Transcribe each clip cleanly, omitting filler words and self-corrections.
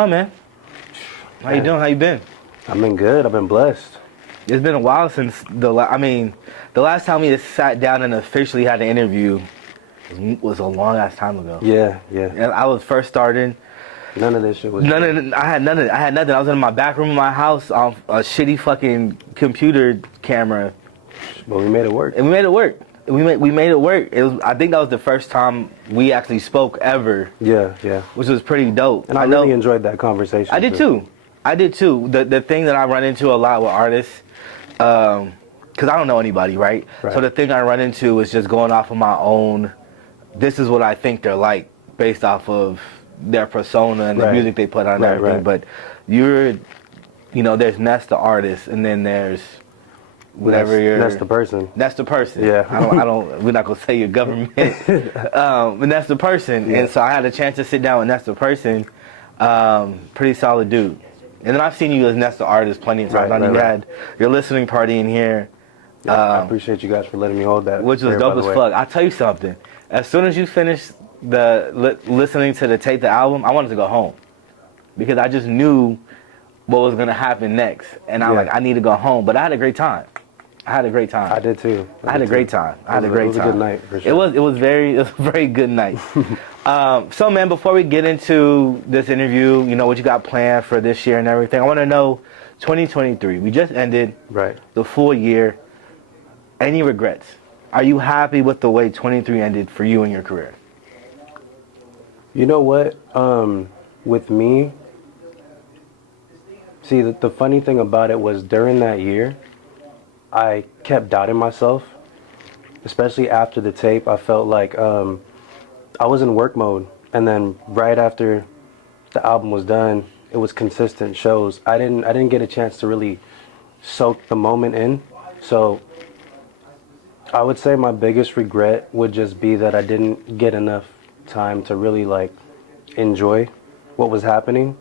on, man? How you doing? How you been? I've been good. I've been blessed. It's been a while since the last time we just sat down and officially had an interview was a long ass time ago. Yeah. And I was first starting. None of this shit was. I had nothing. I was in my back room of my house on a shitty fucking computer camera. But we made it work. And we made it work. We made it work. I think that was the first time we actually spoke ever. Yeah. Which was pretty dope. And I really enjoyed that conversation. I did too. The thing that I run into a lot with artists, because I don't know anybody, right? So the thing I run into is just going off of my own. This is what I think they're like, based off of their persona and the music they put on and everything. But there's Ness the artist, and then there's whatever That's the person. That's the person. Yeah. I don't. We're not gonna say your government. But that's the person. Yeah. And so I had a chance to sit down with Ness the person. Pretty solid dude. And then I've seen you as Ness the artist plenty of times. You had your listening party in here. Yeah, I appreciate you guys for letting me hold that. Which was dope as fuck. I'll tell you something. As soon as you finished listening to the tape, the album, I wanted to go home. Because I just knew what was going to happen next. And I'm like, I need to go home. But I had a great time. I did too. I had a great time. It was a good night, for sure. It was a very good night. So, man, before we get into this interview, what you got planned for this year and everything, I want to know 2023. We just ended the full year. Any regrets? Are you happy with the way 23 ended for you and your career? You know what? With me, see, the funny thing about it was during that year, I kept doubting myself, especially after the tape. I felt like I was in work mode, and then right after the album was done, it was consistent shows. I didn't get a chance to really soak the moment in. So I would say my biggest regret would just be that I didn't get enough time to really enjoy what was happening.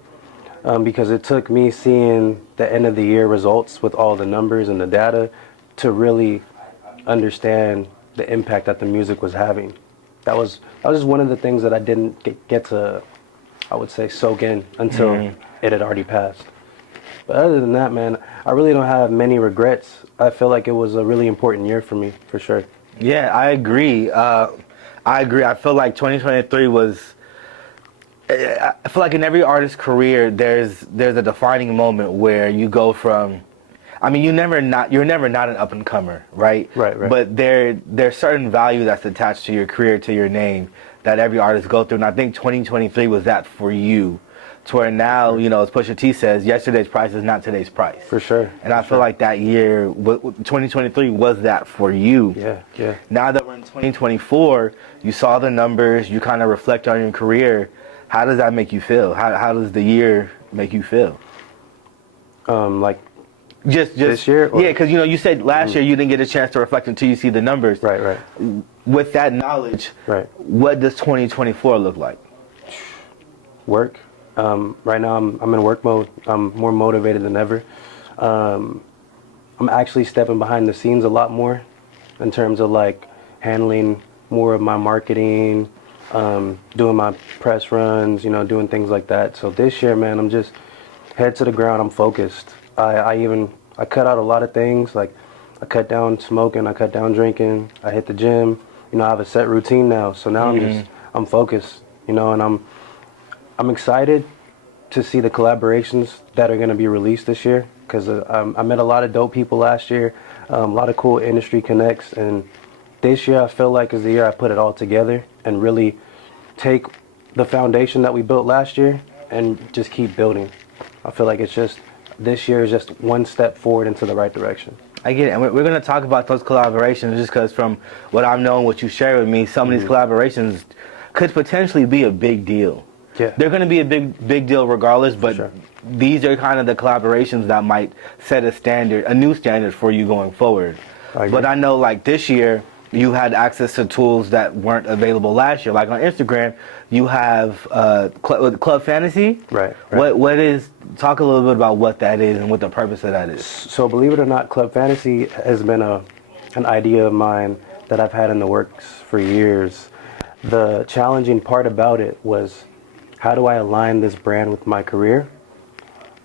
Because it took me seeing the end of the year results with all the numbers and the data to really understand the impact that the music was having. That was just one of the things that I didn't get to, I would say, soak in until it had already passed. But other than that, man, I really don't have many regrets. I feel like it was a really important year for me, for sure. Yeah, I agree. I feel like 2023 was... I feel like in every artist's career, there's a defining moment where you go from, you're never not an up and comer, right? Right. But there's certain value that's attached to your career, to your name, that every artist go through. And I think 2023 was that for you, to where now, as Pusha T says, yesterday's price is not today's price. For sure. And I feel like that year, 2023 was that for you. Yeah. Now that we're in 2024, you saw the numbers, you kind of reflect on your career. How does that make you feel? How does the year make you feel? Just this year? Or? Yeah, because you said last year you didn't get a chance to reflect until you see the numbers. Right. With that knowledge, what does 2024 look like? Work. Right now I'm in work mode. I'm more motivated than ever. I'm actually stepping behind the scenes a lot more in terms of handling more of my marketing, doing my press runs, doing things like that. So this year, man, I'm just head to the ground. I'm focused. I cut out a lot of things. I cut down smoking. I cut down drinking. I hit the gym. I have a set routine now. So now I'm focused. And I'm excited to see the collaborations that are going to be released this year, because I met a lot of dope people last year, a lot of cool industry connects, and this year I feel like is the year I put it all together and really take the foundation that we built last year and just keep building. I feel like this year is just one step forward into the right direction. I get it. And we're going to talk about those collaborations just because from what I've known, what you shared with me, some of these collaborations could potentially be a big deal. Yeah. They're going to be a big deal regardless, but these are kind of the collaborations that might set a new standard for you going forward. But I know this year, you had access to tools that weren't available last year. Like on Instagram, you have Club Fantasy. Right. Talk a little bit about what that is and what the purpose of that is. So believe it or not, Club Fantasy has been an idea of mine that I've had in the works for years. The challenging part about it was how do I align this brand with my career?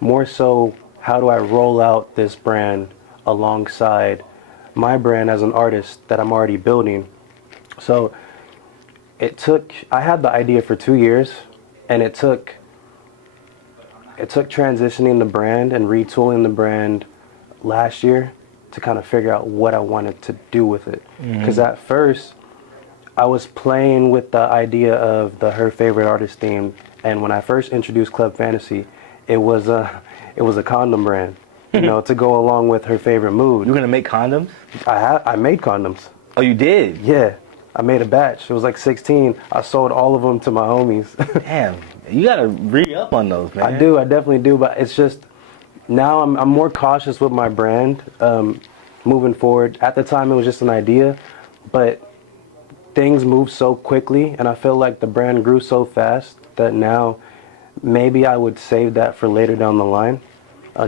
More so, how do I roll out this brand alongside my brand as an artist that I'm already building? So I had the idea for 2 years, and it took transitioning the brand and retooling the brand last year to kind of figure out what I wanted to do with it. Because at first, I was playing with the idea of the Her Favorite Artist theme, and when I first introduced Club Fantasy, it was a condom brand, to go along with Her Favorite Mood. You're gonna make condoms? I made condoms. Oh, you did? Yeah, I made a batch. It was like 16. I sold all of them to my homies. Damn, you gotta re-up on those, man. I do, I definitely do, but it's just, now I'm more cautious with my brand moving forward. At the time, it was just an idea, but things move so quickly, and I feel like the brand grew so fast that now maybe I would save that for later down the line,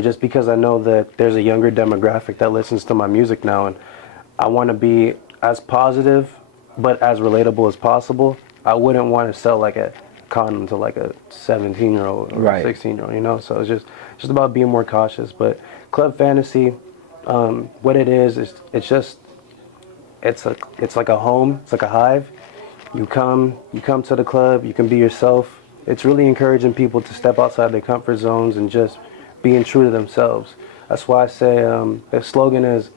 just because I know that there's a younger demographic that listens to my music now, and I want to be as positive but as relatable as possible. I wouldn't want to sell like a condom to like a 17-year-old or Right. a 16-year-old, so it's just about being more cautious. But Club Fantasy, what it is it's like a home, it's like a hive. You come to the club, you can be yourself. It's really encouraging people to step outside their comfort zones and just being true to themselves. That's why I say the slogan is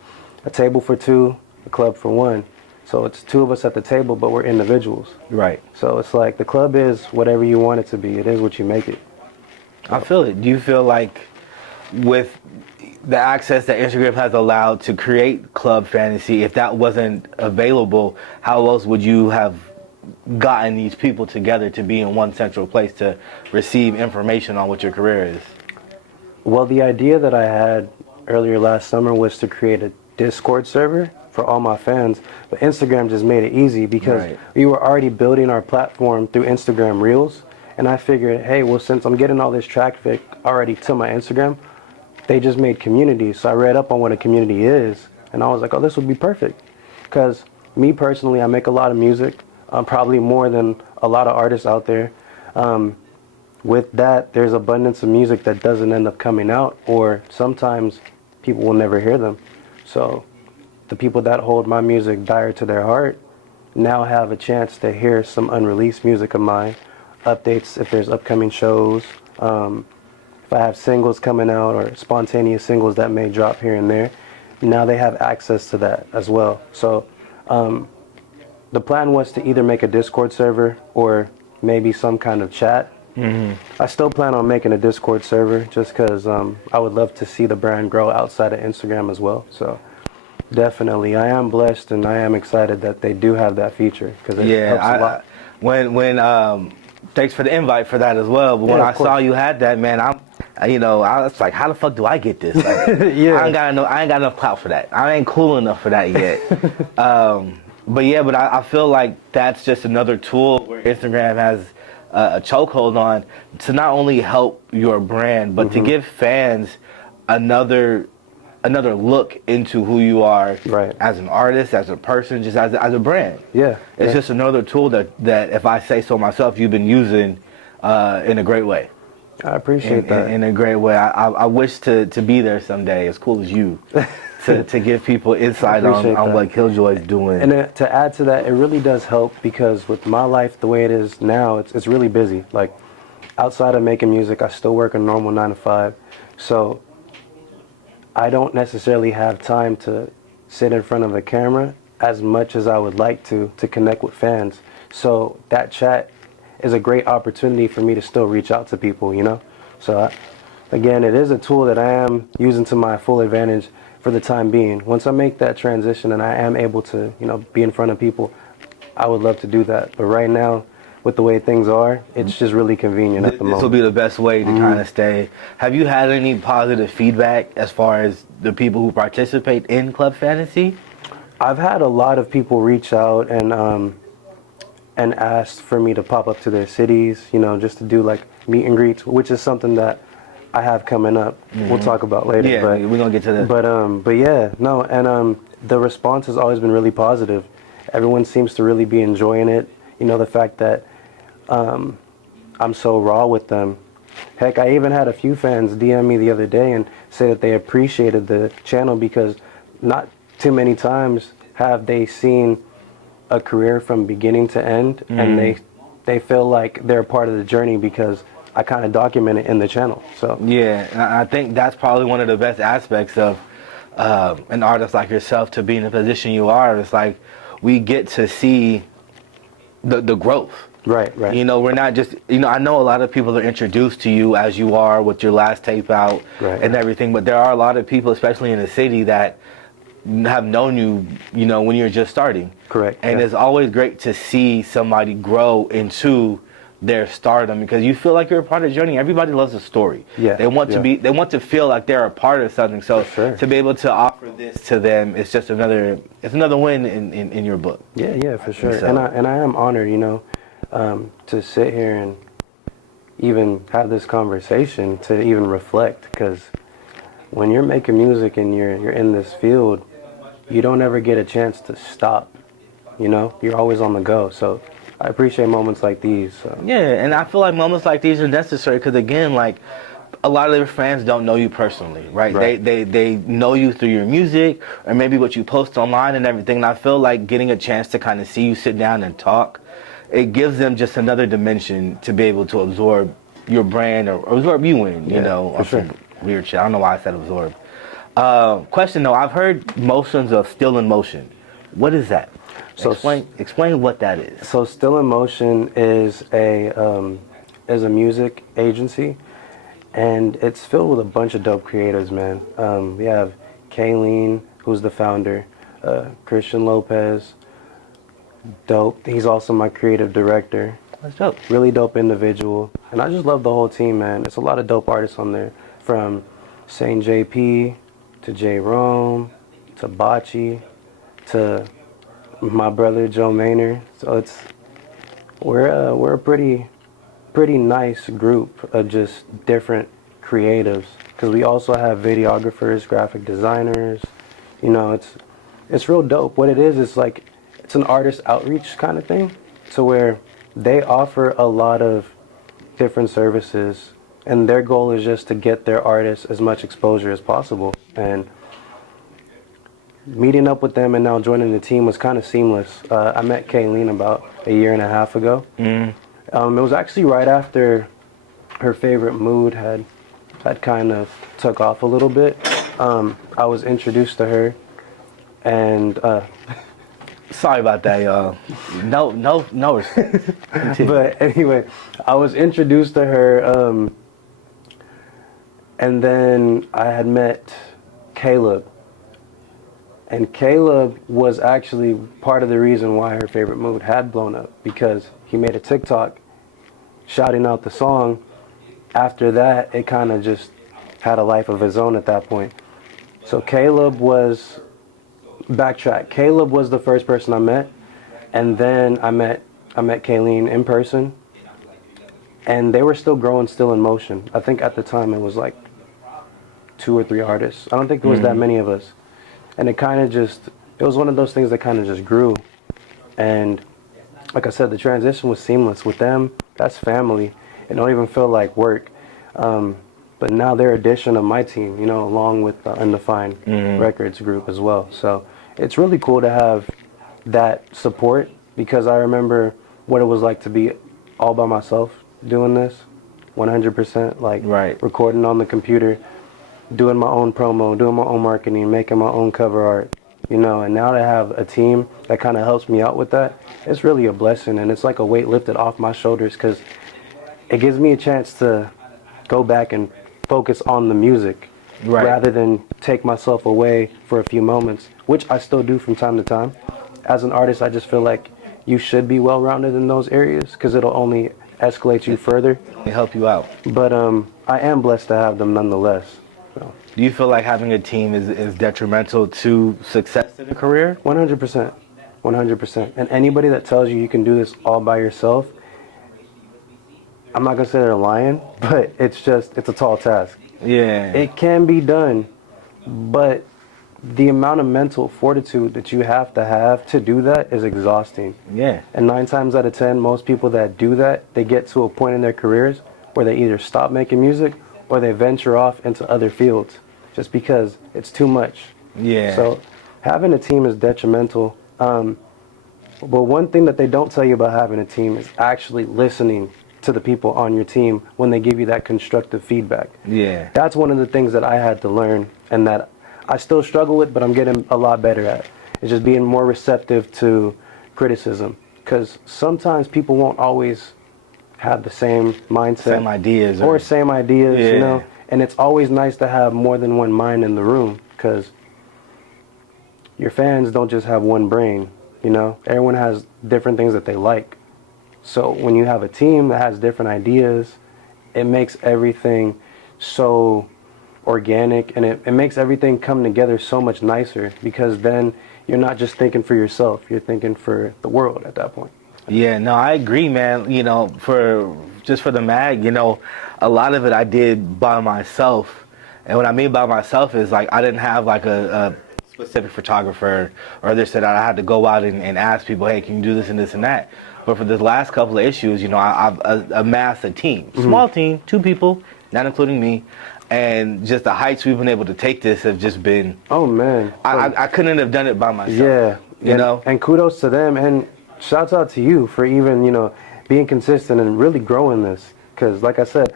a table for two, a club for one. So it's two of us at the table, but we're individuals. Right. So it's like the club is whatever you want it to be. It is what you make it. I feel it. Do you feel like with the access that Instagram has allowed to create Club Fantasy, if that wasn't available, how else would you have gotten these people together to be in one central place to receive information on what your career is? Well, the idea that I had earlier last summer was to create a Discord server for all my fans, but Instagram just made it easy because we were already building our platform through Instagram Reels, and I figured, hey, well, since I'm getting all this traffic already to my Instagram, they just made communities. So I read up on what a community is, and I was like, oh, this would be perfect. Because me personally, I make a lot of music, probably more than a lot of artists out there. With that, there's abundance of music that doesn't end up coming out, or sometimes people will never hear them. So the people that hold my music dear to their heart now have a chance to hear some unreleased music of mine, updates if there's upcoming shows, if I have singles coming out or spontaneous singles that may drop here and there. Now they have access to that as well. So the plan was to either make a Discord server or maybe some kind of chat. I still plan on making a Discord server just because I would love to see the brand grow outside of Instagram as well. So definitely, I am blessed and I am excited that they do have that feature because it helps a lot. Thanks for the invite for that as well. But when I saw you had that, man, I was like, how the fuck do I get this? Like, I ain't got enough clout for that. I ain't cool enough for that yet. But I feel like that's just another tool where Instagram has a chokehold on to not only help your brand, but to give fans another look into who you are as an artist, as a person, just as a brand. It's just another tool that if I say so myself, you've been using in a great way. I appreciate that. In a great way. I wish to be there someday, as cool as you, to give people insight on what KILJOY is doing. And to add to that, it really does help because with my life the way it is now, it's really busy. Like outside of making music, I still work a normal 9 to 5. So I don't necessarily have time to sit in front of a camera as much as I would like to connect with fans. So that chat is a great opportunity for me to still reach out to people, So again, it is a tool that I am using to my full advantage for the time being. Once I make that transition and I am able to, be in front of people, I would love to do that. But right now, with the way things are, it's just really convenient at the moment. This will be the best way to kind of stay. Have you had any positive feedback as far as the people who participate in Club Fantasy? I've had a lot of people reach out and ask for me to pop up to their cities, just to do like meet and greets, which is something that I have coming up. We'll talk about later. Yeah, we're gonna get to that. But yeah, no, and the response has always been really positive. Everyone seems to really be enjoying it. The fact that I'm so raw with them. Heck, I even had a few fans DM me the other day and say that they appreciated the channel because not too many times have they seen a career from beginning to end, and they feel like they're a part of the journey because I kind of document it in the channel. So yeah, and I think that's probably one of the best aspects of an artist like yourself to be in the position you are. It's like we get to see the growth. Right. You know, we're not just, you know, I know a lot of people are introduced to you as you are with your last tape out and everything, but there are a lot of people, especially in the city, that have known you, you know, when you're just starting. Correct. And it's always great to see somebody grow into their stardom because you feel like you're a part of the journey. Everybody loves a story. Yeah. They want to be, they want to feel like they're a part of something. So For sure. to be able to offer this to them, it's just another win in your book. Yeah, for sure. So, and I am honored, you know, to sit here and even have this conversation, to even reflect, because when you're making music and you're in this field, you don't ever get a chance to stop. You know, you're always on the go. So I appreciate moments like these. So. Yeah, and I feel like moments like these are necessary because, again, like, a lot of their fans don't know you personally, right? They know you through your music or maybe what you post online and everything. And I feel like getting a chance to kind of see you sit down and talk, it gives them just another dimension to be able to absorb your brand or absorb you in, you know, for sure. Weird shit. I don't know why I said absorb. Question though, I've heard motions of Still in Motion. What is that? So explain what that is. So Still in Motion is a music agency, and it's filled with a bunch of dope creators, man. We have Kayleen, who's the founder, Christian Lopez, dope. He's also my creative director. That's dope. Really dope individual, and I just love the whole team, man. It's a lot of dope artists on there, from Saint JP to J Rome to Bocce to my brother Joe Maynard. So we're a pretty nice group of just different creatives, because we also have videographers, graphic designers. You know, it's real dope. What it is like it's an artist outreach kind of thing, to where they offer a lot of different services, and their goal is just to get their artists as much exposure as possible. And meeting up with them and now joining the team was kind of seamless. I met Kayleen about a year and a half ago. It was actually right after her favorite mood had kind of took off a little bit. I was introduced to her, and sorry about that, y'all. No respect. But anyway, I was introduced to her, and then I had met Caleb. And Caleb was actually part of the reason why her favorite mood had blown up, because he made a TikTok shouting out the song. After that, it kind of just had a life of its own at that point. So Caleb was, backtrack, Caleb was the first person I met, and then I met Kayleen in person, and they were still growing, Still in Motion. I think at the time it was like 2 or 3 artists. I don't think there was that many of us. And it kind of just, it was one of those things that kind of just grew. And like I said, the transition was seamless with them. That's family. It don't even feel like work. But now they're addition of my team, you know, along with the Undefined Records group as well. So it's really cool to have that support, because I remember what it was like to be all by myself doing this, 100%, like recording on the computer, doing my own promo, doing my own marketing, making my own cover art, you know. And now to have a team that kind of helps me out with that, it's really a blessing, and it's like a weight lifted off my shoulders, because it gives me a chance to go back and focus on the music rather than take myself away for a few moments, which I still do from time to time. As an artist, I just feel like you should be well-rounded in those areas, because it'll only escalate you further. They help you out. But I am blessed to have them nonetheless. So. Do you feel like having a team is detrimental to success in a career? 100%. 100%. And anybody that tells you can do this all by yourself, I'm not going to say they're lying, but it's a tall task. Yeah. It can be done, but the amount of mental fortitude that you have to do that is exhausting. Yeah. And 9 times out of 10, most people that do that, they get to a point in their careers where they either stop making music or they venture off into other fields just because it's too much. Yeah. So having a team is detrimental. But one thing that they don't tell you about having a team is actually listening to the people on your team when they give you that constructive feedback. Yeah. That's one of the things that I had to learn and that I still struggle with, but I'm getting a lot better at. It's just being more receptive to criticism, because sometimes people won't always have the same mindset, same ideas, or same ideas, yeah. you know. And it's always nice to have more than one mind in the room, because your fans don't just have one brain, you know. Everyone has different things that they like. So when you have a team that has different ideas, it makes everything so organic, and it makes everything come together so much nicer, because then you're not just thinking for yourself, you're thinking for the world at that point. Yeah, no, I agree, man. You know, for the mag, you know, a lot of it I did by myself. And what I mean by myself is, like, I didn't have like a specific photographer or this or that. I had to go out and ask people, hey, can you do this and this and that? But for the last couple of issues, you know, I've amassed a team, small team, 2 people, not including me. And just the heights we've been able to take this have just been... Oh, man. I couldn't have done it by myself. Yeah. You know? And kudos to them. And shouts out to you for even, you know, being consistent and really growing this. Because, like I said,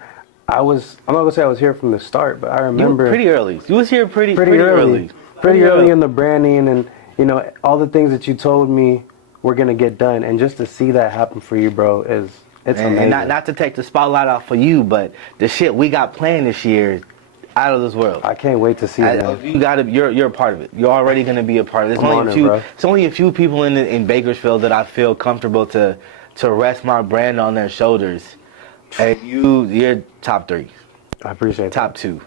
I'm not going to say I was here from the start, but I remember... You were pretty early. You was here pretty early. Pretty early in the branding, and, you know, all the things that you told me were going to get done. And just to see that happen for you, bro, it's amazing. And not to take the spotlight off for you, but the shit we got planned this year, out of this world. I can't wait to see that. You're a part of it. You're already going to be a part of it. There's only a few people in Bakersfield that I feel comfortable to rest my brand on their shoulders, and you're top 3. I appreciate that. Top 2.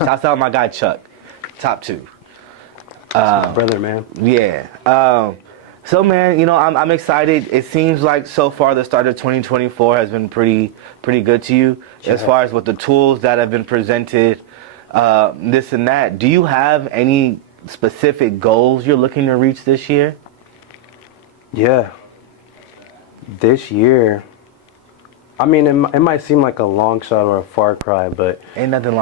Shouts out my guy Chuck. Top 2. That's my brother, man. Yeah. So, man, you know, I'm excited. It seems like so far the start of 2024 has been pretty good to you, as far as with the tools that have been presented, this and that. Do you have any specific goals you're looking to reach this year? Yeah. This year, I mean, it might seem like a long shot or a far cry, but ain't nothing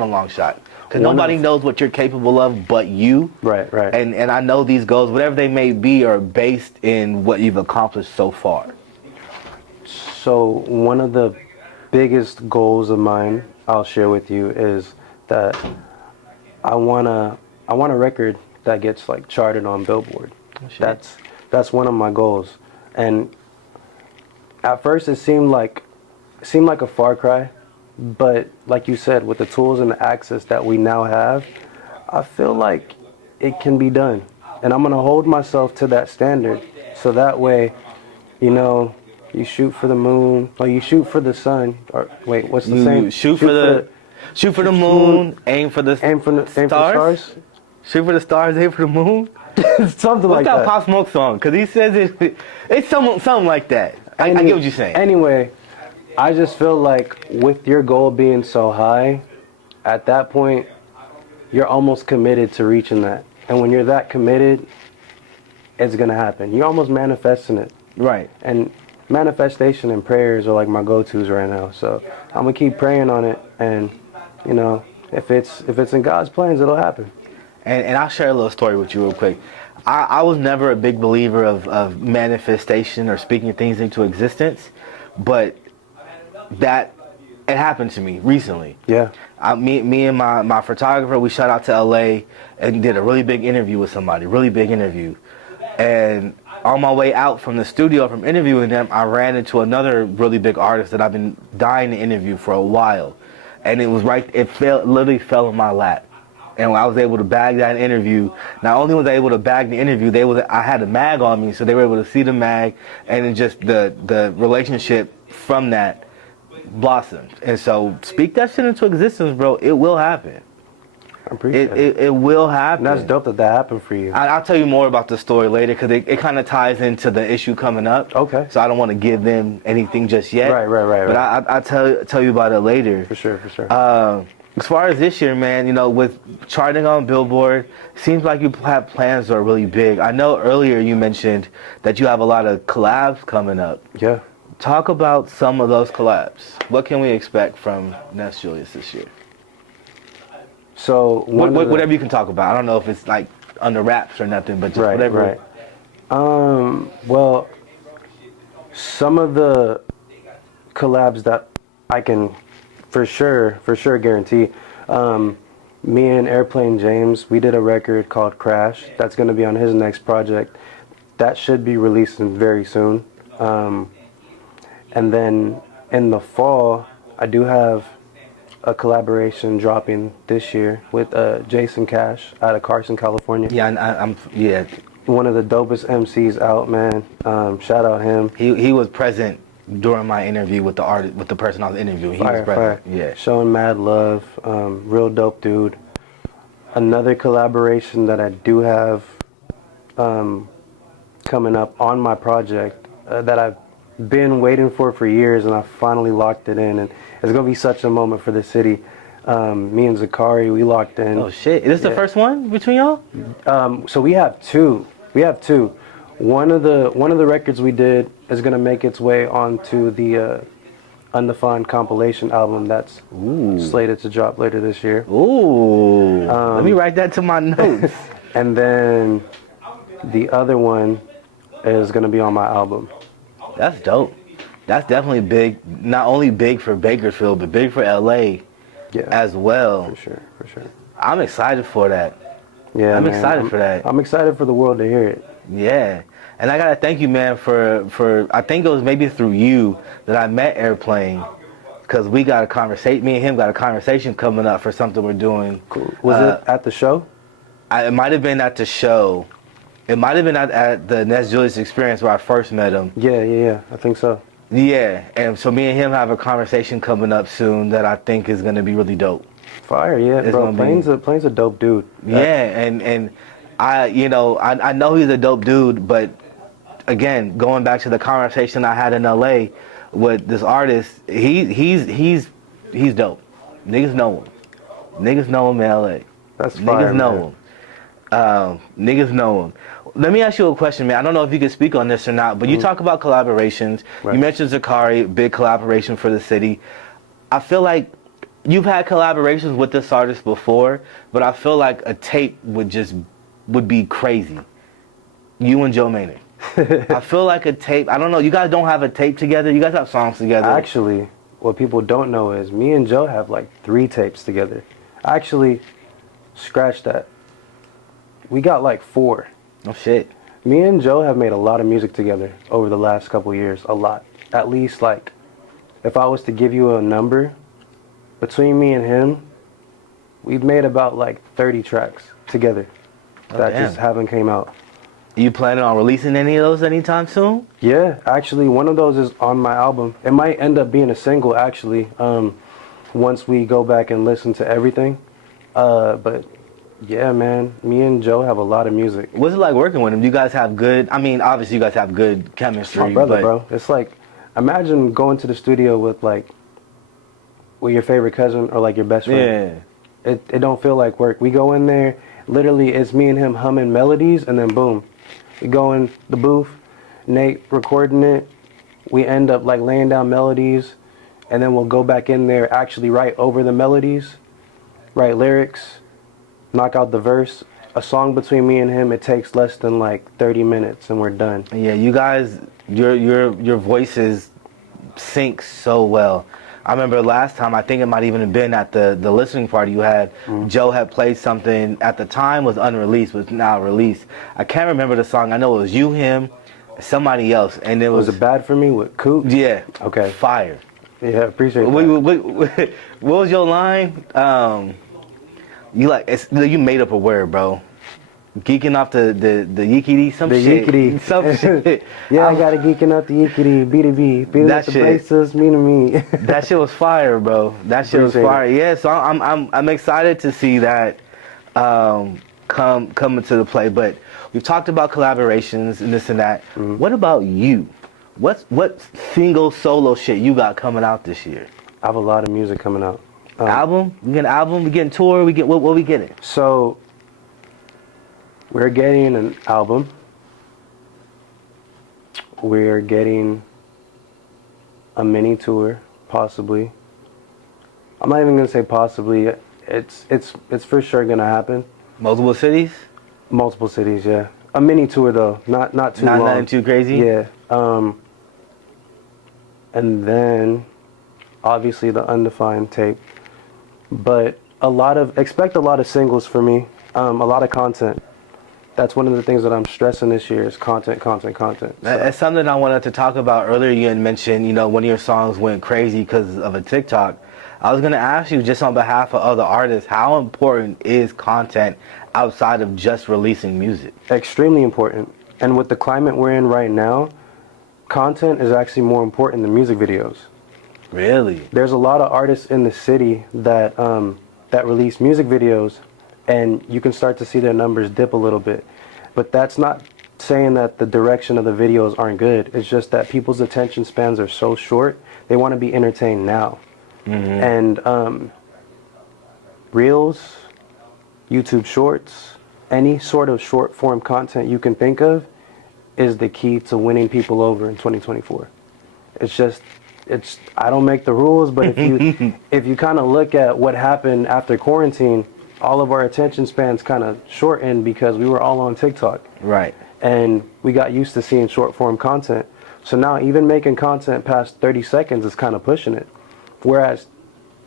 a long shot. Because nobody knows what you're capable of but you. Right. And I know these goals, whatever they may be, are based in what you've accomplished so far. So one of the biggest goals of mine, I'll share with you, is that I want a record that gets like charted on Billboard. Oh, that's one of my goals. And at first it seemed like a far cry. But like you said, with the tools and the access that we now have, I feel like it can be done. And I'm going to hold myself to that standard. So that way, you know, you shoot for the moon, or you shoot for the sun. Or wait, what's the saying? Shoot for the moon, aim for the stars. Shoot for the stars, aim for the moon. Something like that. What's that Pop Smoke song? Because he says it's something like that. I get what you're saying. Anyway, I just feel like with your goal being so high, at that point, you're almost committed to reaching that. And when you're that committed, it's going to happen. You're almost manifesting it. Right. And manifestation and prayers are like my go-tos right now. So I'm going to keep praying on it. And, you know, if it's in God's plans, it'll happen. And I'll share a little story with you real quick. I was never a big believer of manifestation or speaking things into existence, but that it happened to me recently. Yeah. Me and my photographer, we shot out to LA and did a really big interview with somebody, really big interview. And on my way out from the studio from interviewing them, I ran into another really big artist that I've been dying to interview for a while. And it literally fell in my lap. And when I was able to bag that interview, not only was I able to bag the interview, I had a mag on me, so they were able to see the mag, and it just the relationship from that blossomed. And so speak that shit into existence, bro. It will happen. I appreciate it. It will happen. And that's dope that happened for you. I'll tell you more about the story later, because it kind of ties into the issue coming up. Okay. So I don't want to give them anything just yet. Right. But I'll tell you about it later. For sure. as far as this year, man, you know, with charting on Billboard, seems like you have plans that are really big. I know earlier you mentioned that you have a lot of collabs coming up. Yeah. Talk about some of those collabs. What can we expect from Ness Julius this year? So whatever you can talk about. I don't know if it's like under wraps or nothing, but just whatever. Right. Well, some of the collabs that I can for sure guarantee. Me and Airplane James, we did a record called Crash. That's going to be on his next project. That should be releasing very soon. And then in the fall, I do have a collaboration dropping this year with Jason Cash out of Carson, California. Yeah, I'm one of the dopest MCs out, man. Shout out him. He was present during my interview with the artist, with the person I was interviewing. He was present. Yeah. Showing mad love. Real dope dude. Another collaboration that I do have coming up on my project that I've been waiting for years, and I finally locked it in, and it's gonna be such a moment for the city. Me and Zakari, we locked in. Oh shit! Is this the first one between y'all? So we have two. One of the records we did is gonna make its way onto the Undefined compilation album that's slated to drop later this year. Ooh. Let me write that to my notes. And then the other one is gonna be on my album. That's dope. That's definitely big. Not only big for Bakersfield, but big for LA as well. For sure. I'm excited for that. Yeah, I'm excited for that. I'm excited for the world to hear it. Yeah. And I gotta thank you, man, for I think it was maybe through you that I met Airplane, because we got a conversation. Me and him got a conversation coming up for something we're doing. Cool. Was it at the show? It might have been at the show. It might have been at the Ness Julius experience where I first met him. Yeah. I think so. Yeah, and so me and him have a conversation coming up soon that I think is gonna be really dope. Fire, yeah, it's bro. Plane's a dope dude. Yeah, and I know he's a dope dude, but again, going back to the conversation I had in LA with this artist, he's dope. Niggas know him. Niggas know him in LA. That's fire, Niggas know him. Niggas know him. Let me ask you a question, man. I don't know if you can speak on this or not, but you talk about collaborations. Right. You mentioned Zakari, big collaboration for the city. I feel like you've had collaborations with this artist before, but I feel like a tape would be crazy. You and Joe Maynard. I feel like a tape. I don't know. You guys don't have a tape together. You guys have songs together. Actually, what people don't know is me and Joe have like 3 tapes together. Actually, scratch that. We got like 4. Oh shit. Me and Joe have made a lot of music together over the last couple years. A lot. At least, like, if I was to give you a number, between me and him, we've made about like 30 tracks together that just haven't came out. You planning on releasing any of those anytime soon? Yeah, actually, one of those is on my album. It might end up being a single, actually, once we go back and listen to everything. But yeah, man, me and Joe have a lot of music. What's it like working with him? You guys have good, I mean, obviously you guys have good chemistry. My brother, bro. It's like, imagine going to the studio with your favorite cousin or like your best friend. Yeah. It don't feel like work. We go in there, literally it's me and him humming melodies, and then boom. We go in the booth, Nate recording it. We end up like laying down melodies, and then we'll go back in there, actually write over the melodies, write lyrics, knock out the verse. A song between me and him, it takes less than like 30 minutes and we're done. Yeah, you guys, your voices sync so well. I remember last time, I think it might even have been at the listening party you had, Joe had played something at the time was unreleased, was now released. I can't remember the song. I know it was you, him, somebody else, and it was it Bad For Me with Coop? Yeah. Okay. Fire. Yeah, appreciate that. What was your line? You made up a word, bro. Geeking off the yickity, some shit. Yickity. Some shit. Yeah, I got a geeking off the yickity, B2B. Beating up the braces, me to me. That shit was fire, bro. That shit was fire. Yeah, so I'm excited to see that come into the play. But we've talked about collaborations and this and that. What about you? What single solo shit you got coming out this year? I have a lot of music coming out. Album? We get an album? We getting tour? We get what we getting? So we're getting an album. We're getting a mini tour, possibly. I'm not even gonna say possibly. It's for sure gonna happen. Multiple cities? Multiple cities, yeah. A mini tour though, not too long. Nothing too crazy? Yeah. And then obviously the undefined tape. But expect a lot of singles for me. A lot of content. That's one of the things that I'm stressing this year is content. So. That's something I wanted to talk about earlier. You had mentioned, one of your songs went crazy because of a TikTok. I was going to ask you, just on behalf of other artists, how important is content outside of just releasing music? Extremely important. And with the climate we're in right now, content is actually more important than music videos. Really? There's a lot of artists in the city that release music videos, and you can start to see their numbers dip a little bit. But that's not saying that the direction of the videos aren't good. It's just that people's attention spans are so short, they want to be entertained now. Mm-hmm. And Reels, YouTube Shorts, any sort of short form content you can think of is the key to winning people over in 2024. I don't make the rules, but if you kind of look at what happened after quarantine, all of our attention spans kind of shortened because we were all on TikTok. Right. And we got used to seeing short form content. So now even making content past 30 seconds is kind of pushing it. Whereas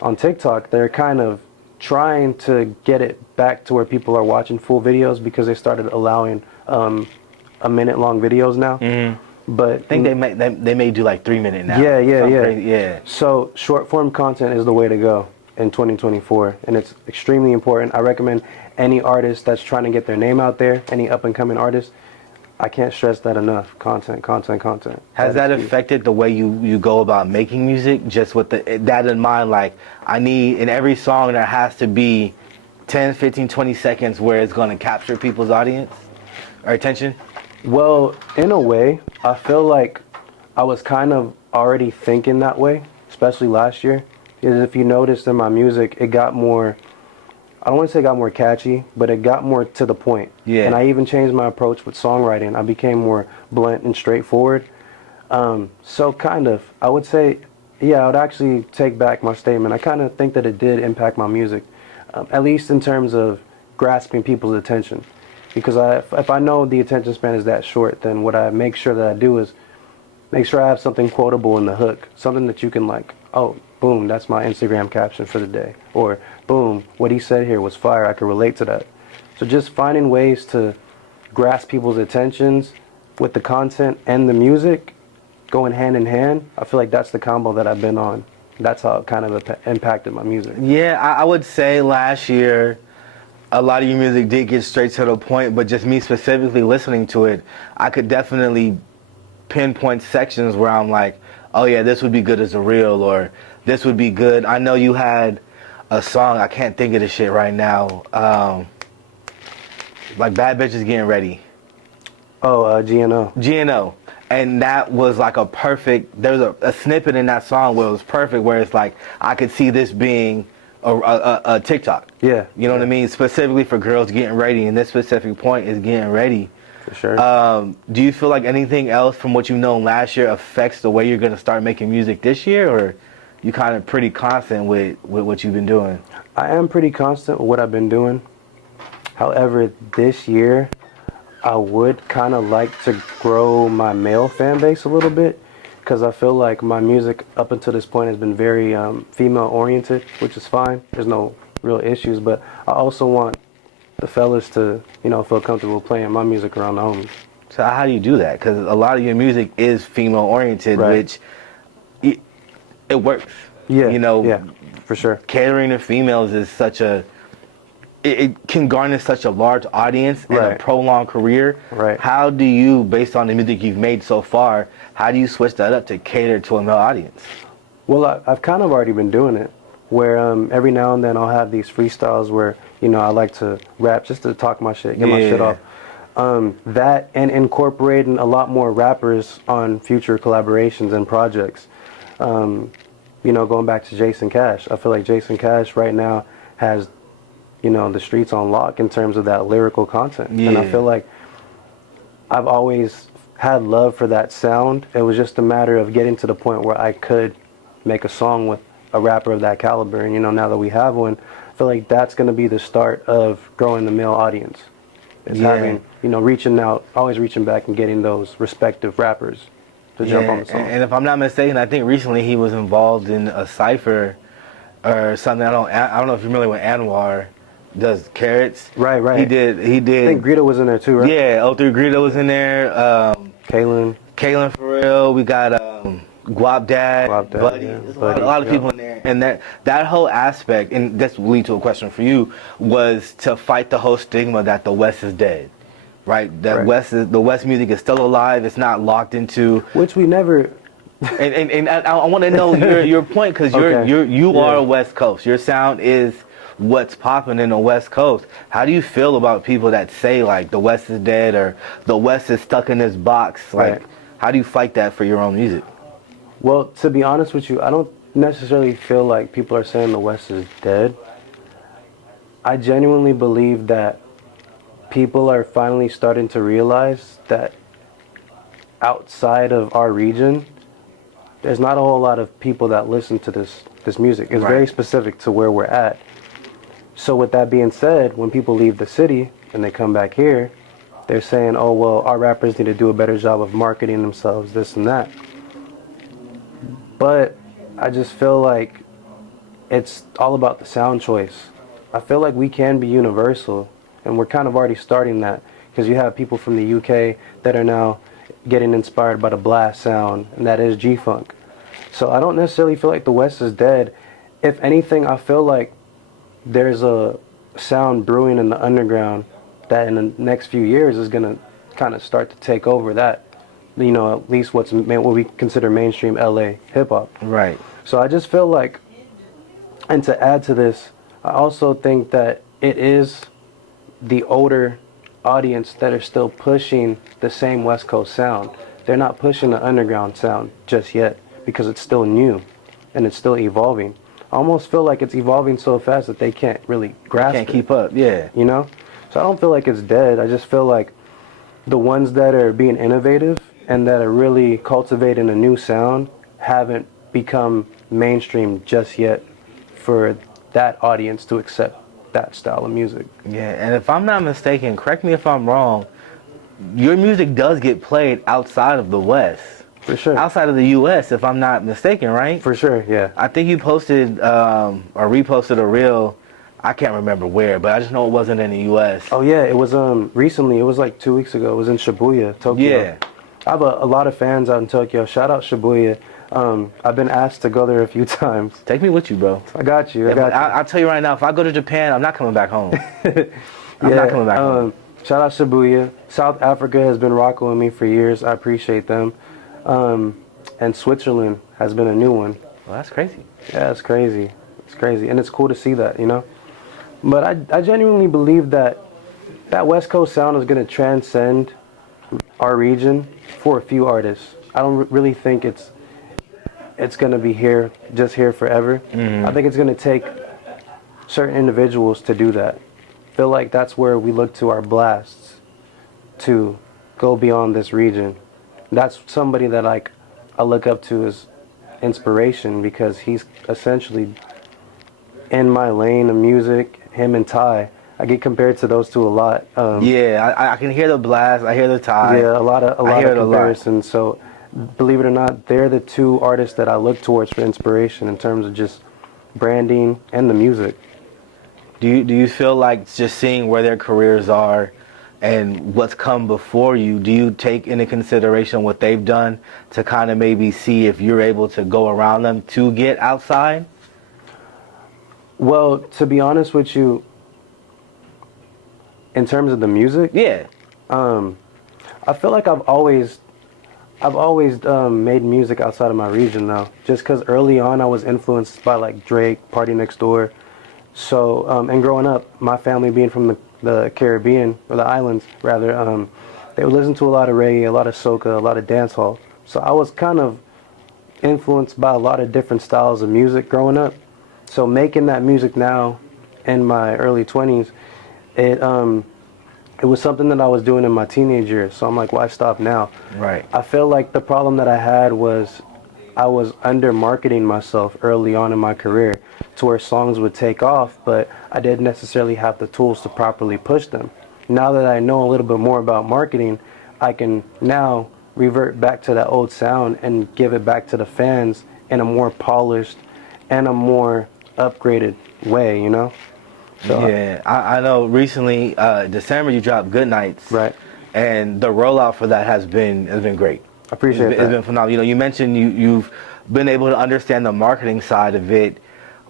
on TikTok, they're kind of trying to get it back to where people are watching full videos because they started allowing a minute-long videos now. Mm-hmm. But I think they may do like 3 minute now. Yeah. So short-form content is the way to go in 2024, and it's extremely important. I recommend any artist that's trying to get their name out there, any up-and-coming artist, I can't stress that enough. Content. Has that affected the way you go about making music? Just with that in mind, like I need in every song there has to be 10, 15, 20 seconds where it's going to capture people's audience or attention? Well, in a way, I feel like I was kind of already thinking that way, especially last year. Because if you noticed in my music, it got more, I don't want to say it got more catchy, but it got more to the point. Yeah. And I even changed my approach with songwriting. I became more blunt and straightforward. So kind of, I would say, I would actually take back my statement. I kind of think that it did impact my music, at least in terms of grasping people's attention. Because if I know the attention span is that short, then what I make sure that I do is make sure I have something quotable in the hook, something that you can like, oh, boom, that's my Instagram caption for the day. Or, boom, what he said here was fire, I can relate to that. So just finding ways to grasp people's attentions with the content and the music going hand in hand, I feel like that's the combo that I've been on. That's how it kind of impacted my music. Yeah, I would say last year, a lot of your music did get straight to the point, but just me specifically listening to it, I could definitely pinpoint sections where I'm like, oh yeah, this would be good as a reel, or this would be good. I know you had a song, I can't think of the shit right now, like Bad Bitches Getting Ready. Oh, GNO. GNO. And that was like a perfect, there was a snippet in that song where it was perfect, where it's like, I could see this being a TikTok. Yeah. You know what I mean? Specifically for girls getting ready, and this specific point is getting ready. For sure. Do you feel like anything else from what you've known last year affects the way you're going to start making music this year, or you kind of pretty constant with what you've been doing? I am pretty constant with what I've been doing. However, this year, I would kind of like to grow my male fan base a little bit, because I feel like my music up until this point has been very female-oriented, which is fine. There's no real issues, but I also want the fellas to, feel comfortable playing my music around the homies. So how do you do that? Because a lot of your music is female-oriented, right, which it works. Yeah, yeah, for sure. Catering to females is such a... It can garner such a large audience and a prolonged career. Right. How do you, based on the music you've made so far, how do you switch that up to cater to a male audience? Well, I've kind of already been doing it, where every now and then I'll have these freestyles where, I like to rap just to talk my shit, get my shit off. That and incorporating a lot more rappers on future collaborations and projects. going back to Jason Cash, I feel like Jason Cash right now has, the streets on lock in terms of that lyrical content. Yeah. And I feel like I've always had love for that sound. It was just a matter of getting to the point where I could make a song with a rapper of that caliber. And, now that we have one, I feel like that's going to be the start of growing the male audience. Is having, reaching out, always reaching back and getting those respective rappers to jump on the song. And if I'm not mistaken, I think recently he was involved in a cypher or something. I don't know if you're familiar with Anwar. Does Carrots. Right. He did. I think Greta was in there too, right? Yeah, O3 Greta was in there. Kalen for real. We got Guap Dad, Buddy. Yeah. There's a lot of people in there. And that whole aspect, and this will lead to a question for you, was to fight the whole stigma that the West is dead. Right? That the West music is still alive. It's not locked into. Which we never. and I want to know your point, because you are West Coast. Your sound is what's popping in the West Coast. How do you feel about people that say like the West is dead or the West is stuck in this box? Like, how do you fight that for your own music? Well, to be honest with you, I don't necessarily feel like people are saying the West is dead. I genuinely believe that people are finally starting to realize that outside of our region, there's not a whole lot of people that listen to this music. It's very specific to where we're at. So with that being said, when people leave the city and they come back here, they're saying, oh, well, our rappers need to do a better job of marketing themselves, this and that. But I just feel like it's all about the sound choice. I feel like we can be universal, and we're kind of already starting that, because you have people from the UK that are now getting inspired by the blast sound, and that is G-Funk. So I don't necessarily feel like the West is dead. If anything, I feel like there's a sound brewing in the underground that in the next few years is going to kind of start to take over that, at least what we consider mainstream LA hip-hop. Right. So I just feel like, and to add to this, I also think that it is the older audience that are still pushing the same West Coast sound. They're not pushing the underground sound just yet because it's still new and it's still evolving. I almost feel like it's evolving so fast that they can't really grasp it. Can't keep up, yeah. So I don't feel like it's dead. I just feel like the ones that are being innovative and that are really cultivating a new sound haven't become mainstream just yet for that audience to accept that style of music. Yeah, and if I'm not mistaken, correct me if I'm wrong, your music does get played outside of the West. For sure. Outside of the U.S., if I'm not mistaken, right? For sure, yeah. I think you posted or reposted a reel, I can't remember where, but I just know it wasn't in the U.S. Oh, yeah, it was recently, it was like 2 weeks ago. It was in Shibuya, Tokyo. Yeah. I have a lot of fans out in Tokyo. Shout out Shibuya. I've been asked to go there a few times. Take me with you, bro. I got you. I'll tell you right now, if I go to Japan, I'm not coming back home. I'm not coming back home. Shout out Shibuya. South Africa has been rocking with me for years. I appreciate them. And Switzerland has been a new one. Well, that's crazy. Yeah, it's crazy. It's crazy. And it's cool to see that, But I genuinely believe that West Coast sound is going to transcend our region for a few artists. I don't really think it's going to be here forever. I think it's going to take certain individuals to do that. I feel like that's where we look to our blasts to go beyond this region. That's somebody that I look up to as inspiration, because he's essentially in my lane of music. Him and Ty, I get compared to those two a lot. I can hear the blast. I hear the Ty. Yeah, a lot of comparisons. So, believe it or not, they're the two artists that I look towards for inspiration in terms of just branding and the music. Do you feel like just seeing where their careers are and what's come before you, do you take into consideration what they've done to kind of maybe see if you're able to go around them to get outside? Well, to be honest with you, in terms of the music, I feel like I've always made music outside of my region though, just because early on I was influenced by like Drake, Party Next Door. So, and growing up, my family being from the Caribbean, or the islands rather, they would listen to a lot of reggae, a lot of soca, a lot of dancehall. So I was kind of influenced by a lot of different styles of music growing up. So making that music now in my early 20s, it was something that I was doing in my teenage years. So I'm like, why stop now? Right. I feel like the problem that I had was I was under marketing myself early on in my career to where songs would take off, but I didn't necessarily have the tools to properly push them. Now that I know a little bit more about marketing, I can now revert back to that old sound and give it back to the fans in a more polished and a more upgraded way, you know? So, yeah, I know recently, December, you dropped Good Nights. Right. And the rollout for that has been great. I appreciate that. It's been phenomenal. You know, you mentioned you've been able to understand the marketing side of it.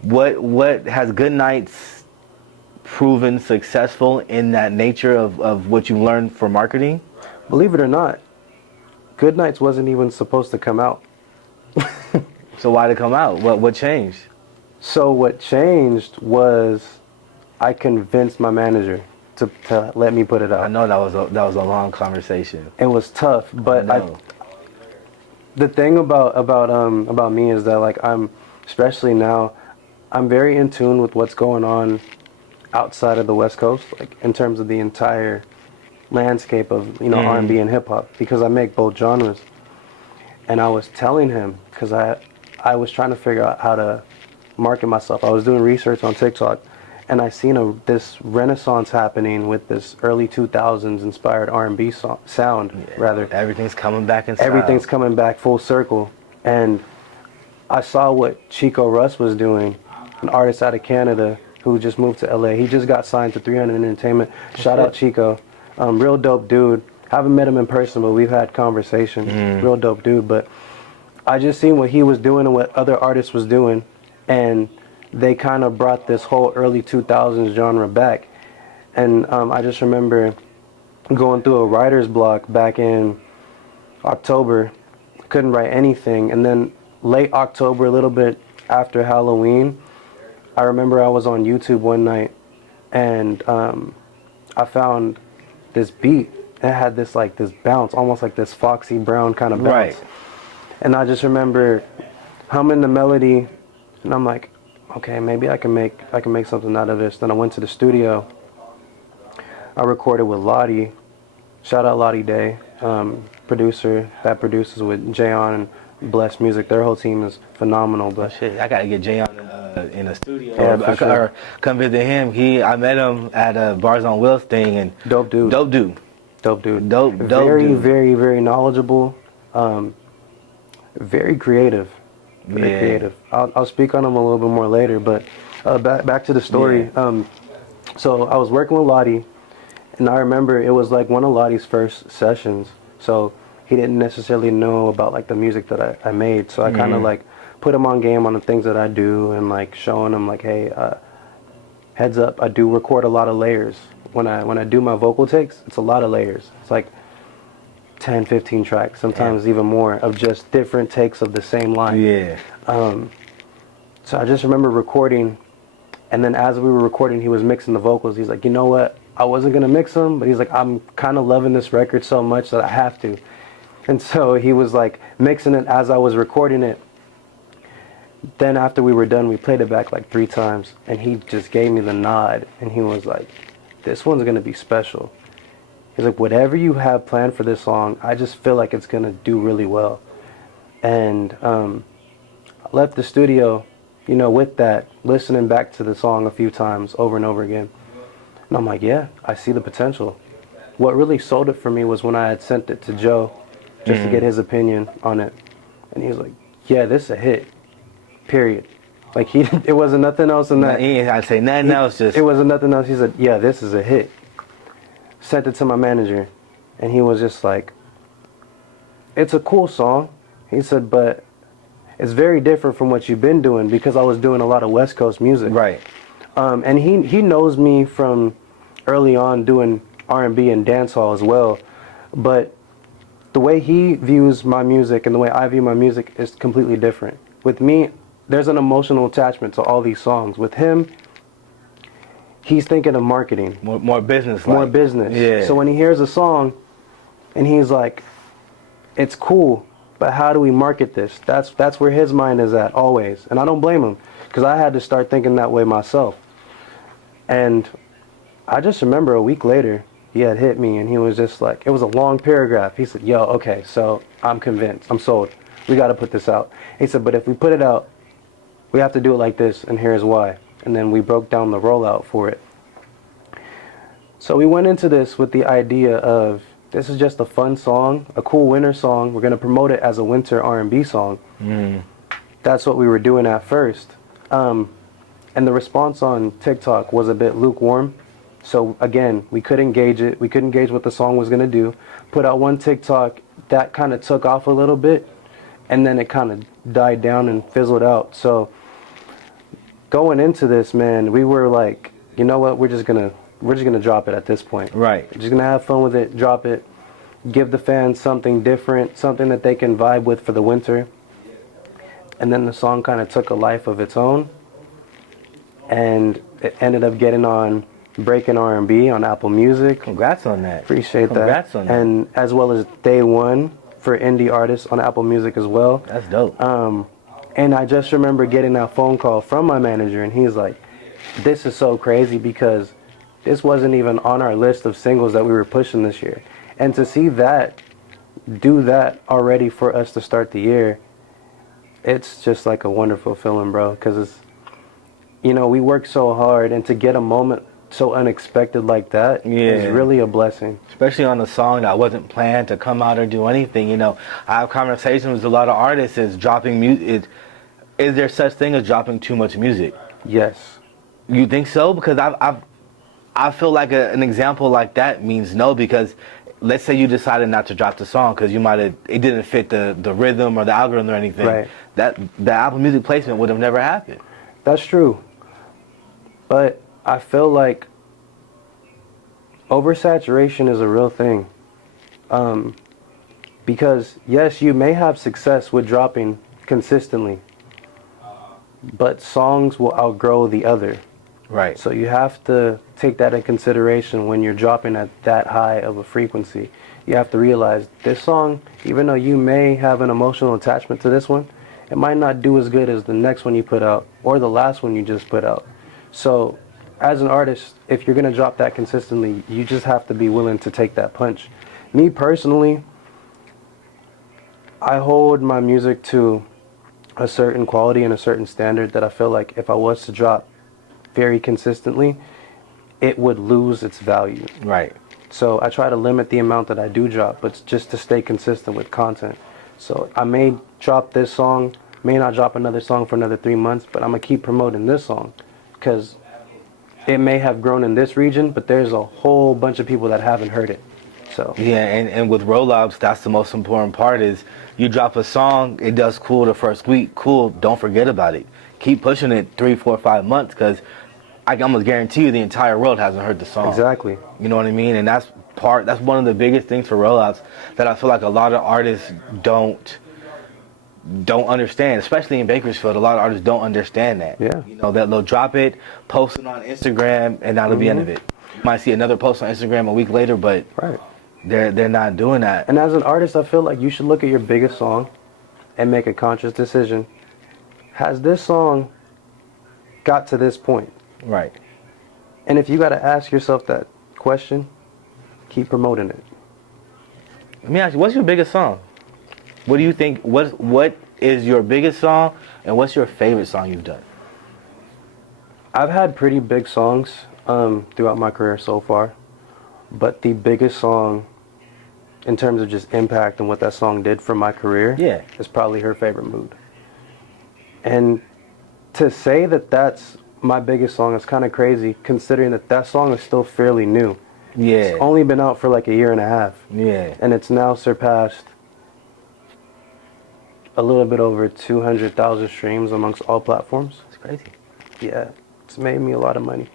What has Good Nights proven successful in that nature of what you learned for marketing? Believe it or not, Good Nights wasn't even supposed to come out. So why did it come out? What changed? So what changed was I convinced my manager to let me put it out. I know that was a long conversation. It was tough, but the thing about me is that, like, I'm, especially now, I'm very in tune with what's going on outside of the West Coast, like in terms of the entire landscape of, you know, R&B and hip hop, because I make both genres. And I was telling him, because I was trying to figure out how to market myself. I was doing research on TikTok, and I seen this renaissance happening with this early 2000s inspired R&B sound, rather. Everything's coming back in style. Everything's coming back full circle. And I saw what Chico Russ was doing, an artist out of Canada who just moved to LA. He just got signed to 300 Entertainment. Shout out Chico. Real dope dude. Haven't met him in person, but we've had conversations. Real dope dude. But I just seen what he was doing and what other artists was doing, and they kind of brought this whole early 2000s genre back. And I just remember going through a writer's block back in October. Couldn't write anything. And then late October, a little bit after Halloween, I remember I was on YouTube one night, and I found this beat. It had this bounce, almost like this Foxy Brown kind of bounce. Right. And I just remember humming the melody, and I'm like, okay, maybe I can make something out of this. Then I went to the studio. I recorded with Lottie. Shout out Lottie Day, producer that produces with Jayon and Bless Music. Their whole team is phenomenal. But shit, I gotta get Jayon in the studio. Yeah, or come visit him. I met him at a Bars on Wheels thing, and dope dude. Very, very, very knowledgeable. Very creative. Very creative. I'll speak on him a little bit more later, but back to the story. Yeah. So I was working with Lottie, and I remember it was like one of Lottie's first sessions. So he didn't necessarily know about like the music that I made. So I kind of like put him on game on the things that I do, and like showing him like, hey, heads up, I do record a lot of layers. When I do my vocal takes, it's a lot of layers. It's like 10, 15 tracks, sometimes even more, of just different takes of the same line. Yeah. So I just remember recording, and then as we were recording, he was mixing the vocals. He's like, you know what? I wasn't going to mix them, but he's like, I'm kind of loving this record so much that I have to. And so he was like mixing it as I was recording it. Then after we were done, we played it back like 3 times, and he just gave me the nod, and he was like, this one's going to be special. He's like, whatever you have planned for this song, I just feel like it's going to do really well. And I left the studio, you know, with that, listening back to the song a few times over and over again. And I'm like, yeah, I see the potential. What really sold it for me was when I had sent it to Joe just to get his opinion on it. And he was like, yeah, this is a hit, period. Like, it wasn't nothing else in that. I'd say nothing else. It wasn't nothing else. He said, yeah, this is a hit. Sent it to my manager, and he was just like, it's a cool song. He said, but it's very different from what you've been doing, because I was doing a lot of West Coast music. Right. And he knows me from early on doing R&B and dancehall as well. But the way he views my music and the way I view my music is completely different. With me, there's an emotional attachment to all these songs. With him, he's thinking of marketing. More business. More business. Yeah. So when he hears a song and he's like, it's cool, but how do we market this? That's where his mind is at always. And I don't blame him, because I had to start thinking that way myself. And I just remember a week later, he had hit me and he was just like, it was a long paragraph. He said, yo, okay, so I'm convinced, I'm sold. We got to put this out. He said, but if we put it out, we have to do it like this, and here's why. And then we broke down the rollout for it. So we went into this with the idea of, this is just a fun song, a cool winter song. We're going to promote it as a winter R&B song. That's what we were doing at first. And the response on TikTok was a bit lukewarm. So again, we couldn't gauge it. We couldn't gauge what the song was going to do. Put out one TikTok that kind of took off a little bit, and then it kind of died down and fizzled out. So going into this, man, we were like, you know what? We're just gonna drop it at this point. Right. We're just gonna have fun with it. Drop it. Give the fans something different, something that they can vibe with for the winter. And then the song kind of took a life of its own, and it ended up getting on Breaking R&B on Apple Music. Congrats on that. Appreciate that. Congrats on that. And as well as Day One for indie artists on Apple Music as well. That's dope. And I just remember getting that phone call from my manager, and he's like, this is so crazy because this wasn't even on our list of singles that we were pushing this year. And to see that, do that already for us to start the year, it's just like a wonderful feeling, bro. Because it's, you know, we work so hard, and to get a moment so unexpected like that is really a blessing. Especially on a song that wasn't planned to come out or do anything. You know, I have conversations with a lot of artists is dropping music. Is there such thing as dropping too much music? Yes. You think so? Because I feel like an example like that means no, because let's say you decided not to drop the song because it didn't fit the rhythm or the algorithm or anything. Right. That the Apple Music placement would have never happened. That's true. But I feel like oversaturation is a real thing. Because yes, you may have success with dropping consistently, but songs will outgrow the other. Right. So you have to take that in consideration when you're dropping at that high of a frequency. You have to realize this song, even though you may have an emotional attachment to this one, it might not do as good as the next one you put out or the last one you just put out. So as an artist, if you're going to drop that consistently, you just have to be willing to take that punch. Me personally, I hold my music to a certain quality and a certain standard that I feel like if I was to drop very consistently, it would lose its value. Right. So I try to limit the amount that I do drop, but just to stay consistent with content. So I may drop this song, may not drop another song for another 3 months, but I'm going to keep promoting this song because it may have grown in this region, but there's a whole bunch of people that haven't heard it. So yeah, and with rollouts, that's the most important part is you drop a song, it does cool the first week, cool, don't forget about it. Keep pushing it 3, 4, 5 months because I can almost guarantee you the entire world hasn't heard the song. Exactly. You know what I mean? And that's one of the biggest things for rollouts that I feel like a lot of artists don't understand, especially in Bakersfield. A lot of artists don't understand that. Yeah. You know, that they'll drop it, post it on Instagram, and that'll be the end of it. You might see another post on Instagram a week later, but right. They're not doing that. And as an artist, I feel like you should look at your biggest song and make a conscious decision. Has this song got to this point? Right. And if you got to ask yourself that question, keep promoting it. Let me ask you, what's your biggest song? What do you think, what is your biggest song, and what's your favorite song you've done? I've had pretty big songs throughout my career so far, but the biggest song in terms of just impact and what that song did for my career is probably Her Favorite Mood. And to say that that's my biggest song is kind of crazy, considering that song is still fairly new. Yeah. It's only been out for like a year and a half. Yeah. And it's now surpassed a little bit over 200,000 streams amongst all platforms. That's crazy. Yeah. It's made me a lot of money.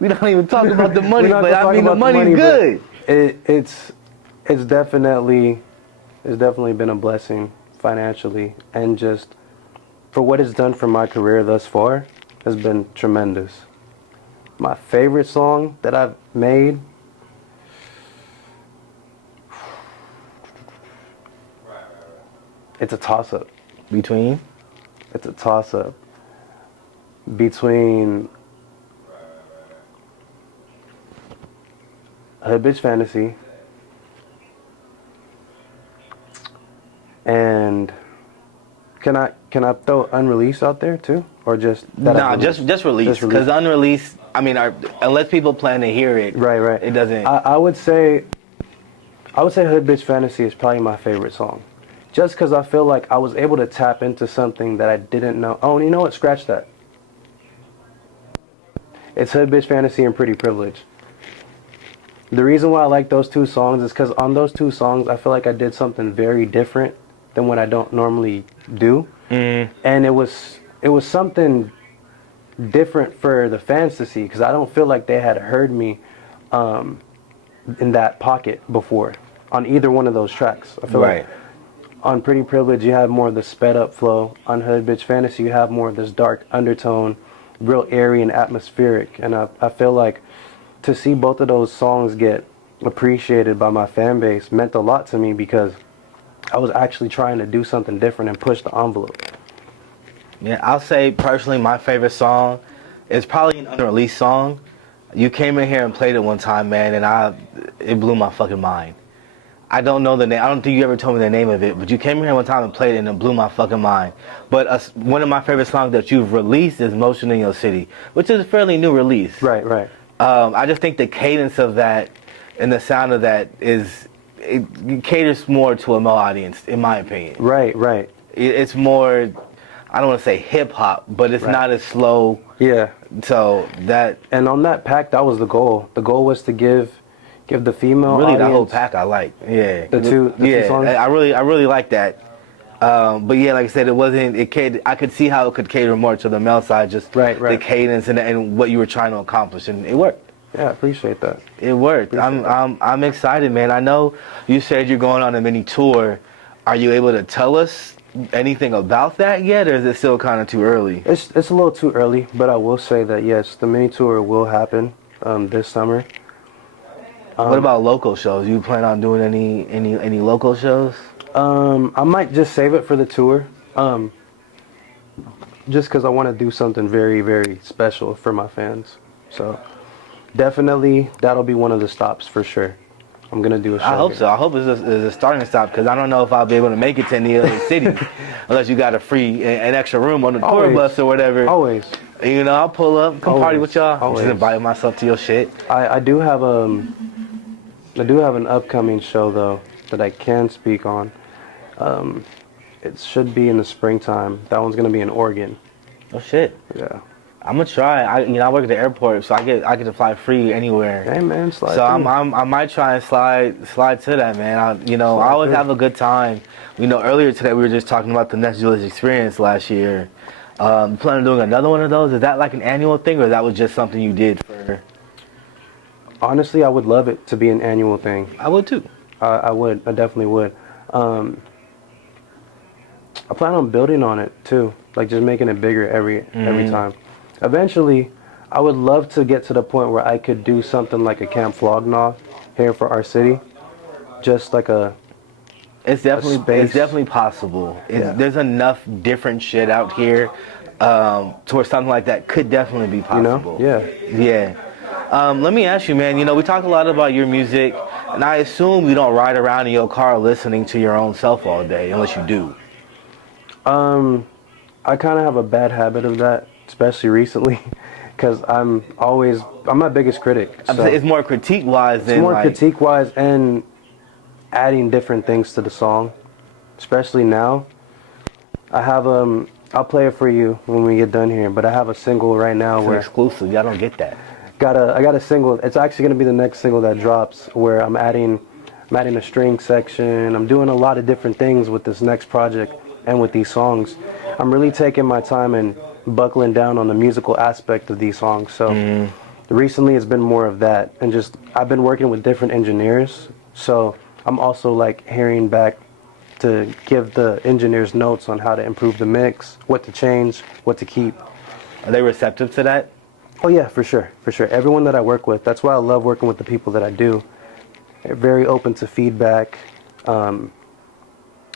We don't even talk about the money, but I mean the money's good. It's definitely been a blessing financially, and just for what it's done for my career thus far has been tremendous. My favorite song that I've made, It's a toss-up. Between? It's a toss-up between Hood Bitch Fantasy and can I throw Unreleased out there too, or just that? No, just release. Because unreleased, I mean, unless people plan to hear it, right, it doesn't. I would say Hood Bitch Fantasy is probably my favorite song, just because I feel like I was able to tap into something that I didn't know. Oh, and you know what? Scratch that. It's Hood Bitch Fantasy and Pretty Privilege. The reason why I like those two songs is because on those two songs, I feel like I did something very different than what I don't normally do. And it was something different for the fans to see, because I don't feel like they had heard me in that pocket before on either one of those tracks. I feel like on Pretty Privilege, you have more of the sped up flow. On Hood Bitch Fantasy, you have more of this dark undertone, real airy and atmospheric. And I feel like to see both of those songs get appreciated by my fan base meant a lot to me, because I was actually trying to do something different and push the envelope. Yeah, I'll say personally my favorite song is probably an unreleased song. You came in here and played it one time, man, and it blew my fucking mind. I don't know the name. I don't think you ever told me the name of it, but you came in here one time and played it, and it blew my fucking mind. But one of my favorite songs that you've released is Motion in Your City, which is a fairly new release. Right. I just think the cadence of that and the sound of that it caters more to a male audience, in my opinion. Right. It's more, I don't want to say hip hop, but it's not as slow. Yeah. So that. And on that pack, that was the goal. The goal was to give the female really audience, the whole pack I like. Yeah. The two songs. I really like that. But yeah, like I said, I could see how it could cater more to the male side, just the cadence and what you were trying to accomplish, and it worked. Yeah, I appreciate that. It worked. I'm excited, man. I know you said you're going on a mini tour. Are you able to tell us anything about that yet, or is it still kind of too early? It's a little too early, but I will say that yes, the mini tour will happen this summer. What about local shows? You plan on doing any local shows? I might just save it for the tour, just because I want to do something very, very special for my fans. So definitely that'll be one of the stops for sure. I'm gonna do a show. I hope so. I hope it's a starting stop, because I don't know if I'll be able to make it to any other city unless you got an extra room on the tour bus or whatever. Always. You know, I'll pull up, come party with y'all. Always. Just invite myself to your shit. I do have an upcoming show though that I can speak on. It should be in the springtime. That one's gonna be in Oregon. Oh shit. Yeah. I'm gonna try. I work at the airport, so I get to fly free anywhere. Hey man, slide. So through. I might try and slide to that, man. I always have a good time. Earlier today we were just talking about the Ness Julius experience last year. You plan on doing another one of those? Is that like an annual thing, or that was just something you did for? Honestly, I would love it to be an annual thing. I would too. I would. I definitely would. I plan on building on it too, like just making it bigger every time. Eventually, I would love to get to the point where I could do something like a Camp Flog Gnaw here for our city, just like a. It's definitely possible. There's enough different shit out here to where something like that could definitely be possible. Yeah. Let me ask you, man. We talk a lot about your music, and I assume you don't ride around in your car listening to your own self all day, unless you do. I kind of have a bad habit of that, especially recently, because I'm my biggest critic. So it's more critique-wise than critique-wise and adding different things to the song, especially now. I have I'll play it for you when we get done here, but I have a single right now where exclusive. Y'all don't get that. I got a single. It's actually gonna be the next single that drops, where I'm adding a string section. I'm doing a lot of different things with this next project and with these songs. I'm really taking my time and buckling down on the musical aspect of these songs. So recently it's been more of that, and just I've been working with different engineers. So I'm also like hearing back to give the engineers notes on how to improve the mix, what to change, what to keep. Are they receptive to that? Oh yeah, for sure. Everyone that I work with, that's why I love working with the people that I do. They're very open to feedback.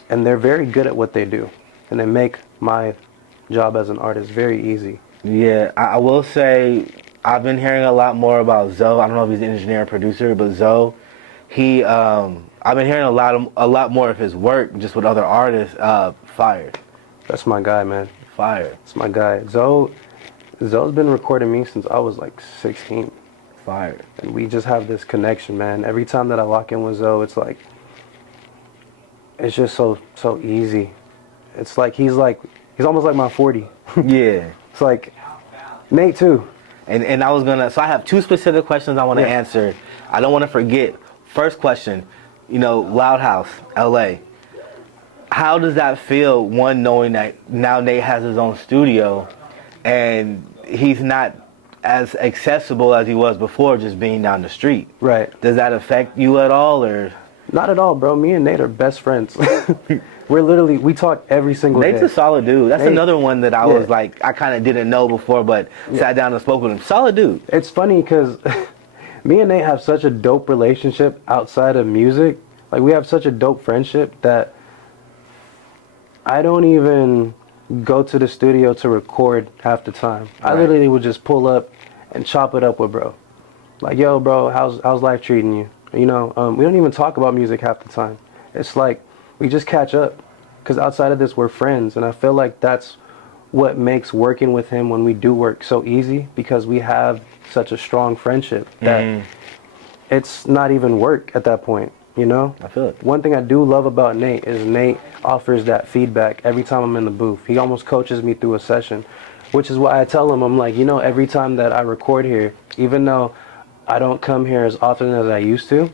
and they're very good at what they do, and they make my job as an artist very easy. Yeah, I will say I've been hearing a lot more about Zoe. I don't know if he's an engineer and producer, but Zoe, I've been hearing a lot more of his work just with other artists. Fire. That's my guy, man. Fire. That's my guy. Zoe's been recording me since I was like 16. Fire. And we just have this connection, man. Every time that I lock in with Zoe, it's like, it's just so easy. It's like he's almost like my 40. Yeah. It's like Nate too. And I was gonna, so I have two specific questions I want to answer. I don't want to forget. First question, Loud House, LA. How does that feel, one, knowing that now Nate has his own studio and he's not as accessible as he was before, just being down the street? Right. Does that affect you at all, or? Not at all, bro. Me and Nate are best friends. We talk every single day. Nate's a solid dude. That's another one that I was like, I kind of didn't know before, but sat down and spoke with him. Solid dude. It's funny because me and Nate have such a dope relationship outside of music. Like, we have such a dope friendship that I don't even go to the studio to record half the time. Right. I literally would just pull up and chop it up with bro. Like, yo, bro, how's life treating you? We don't even talk about music half the time. It's like we just catch up because outside of this, we're friends. And I feel like that's what makes working with him when we do work so easy, because we have such a strong friendship that it's not even work at that point, I feel it. One thing I do love about Nate is Nate offers that feedback every time I'm in the booth. He almost coaches me through a session, which is why I tell him, I'm like, every time that I record here, even though I don't come here as often as I used to,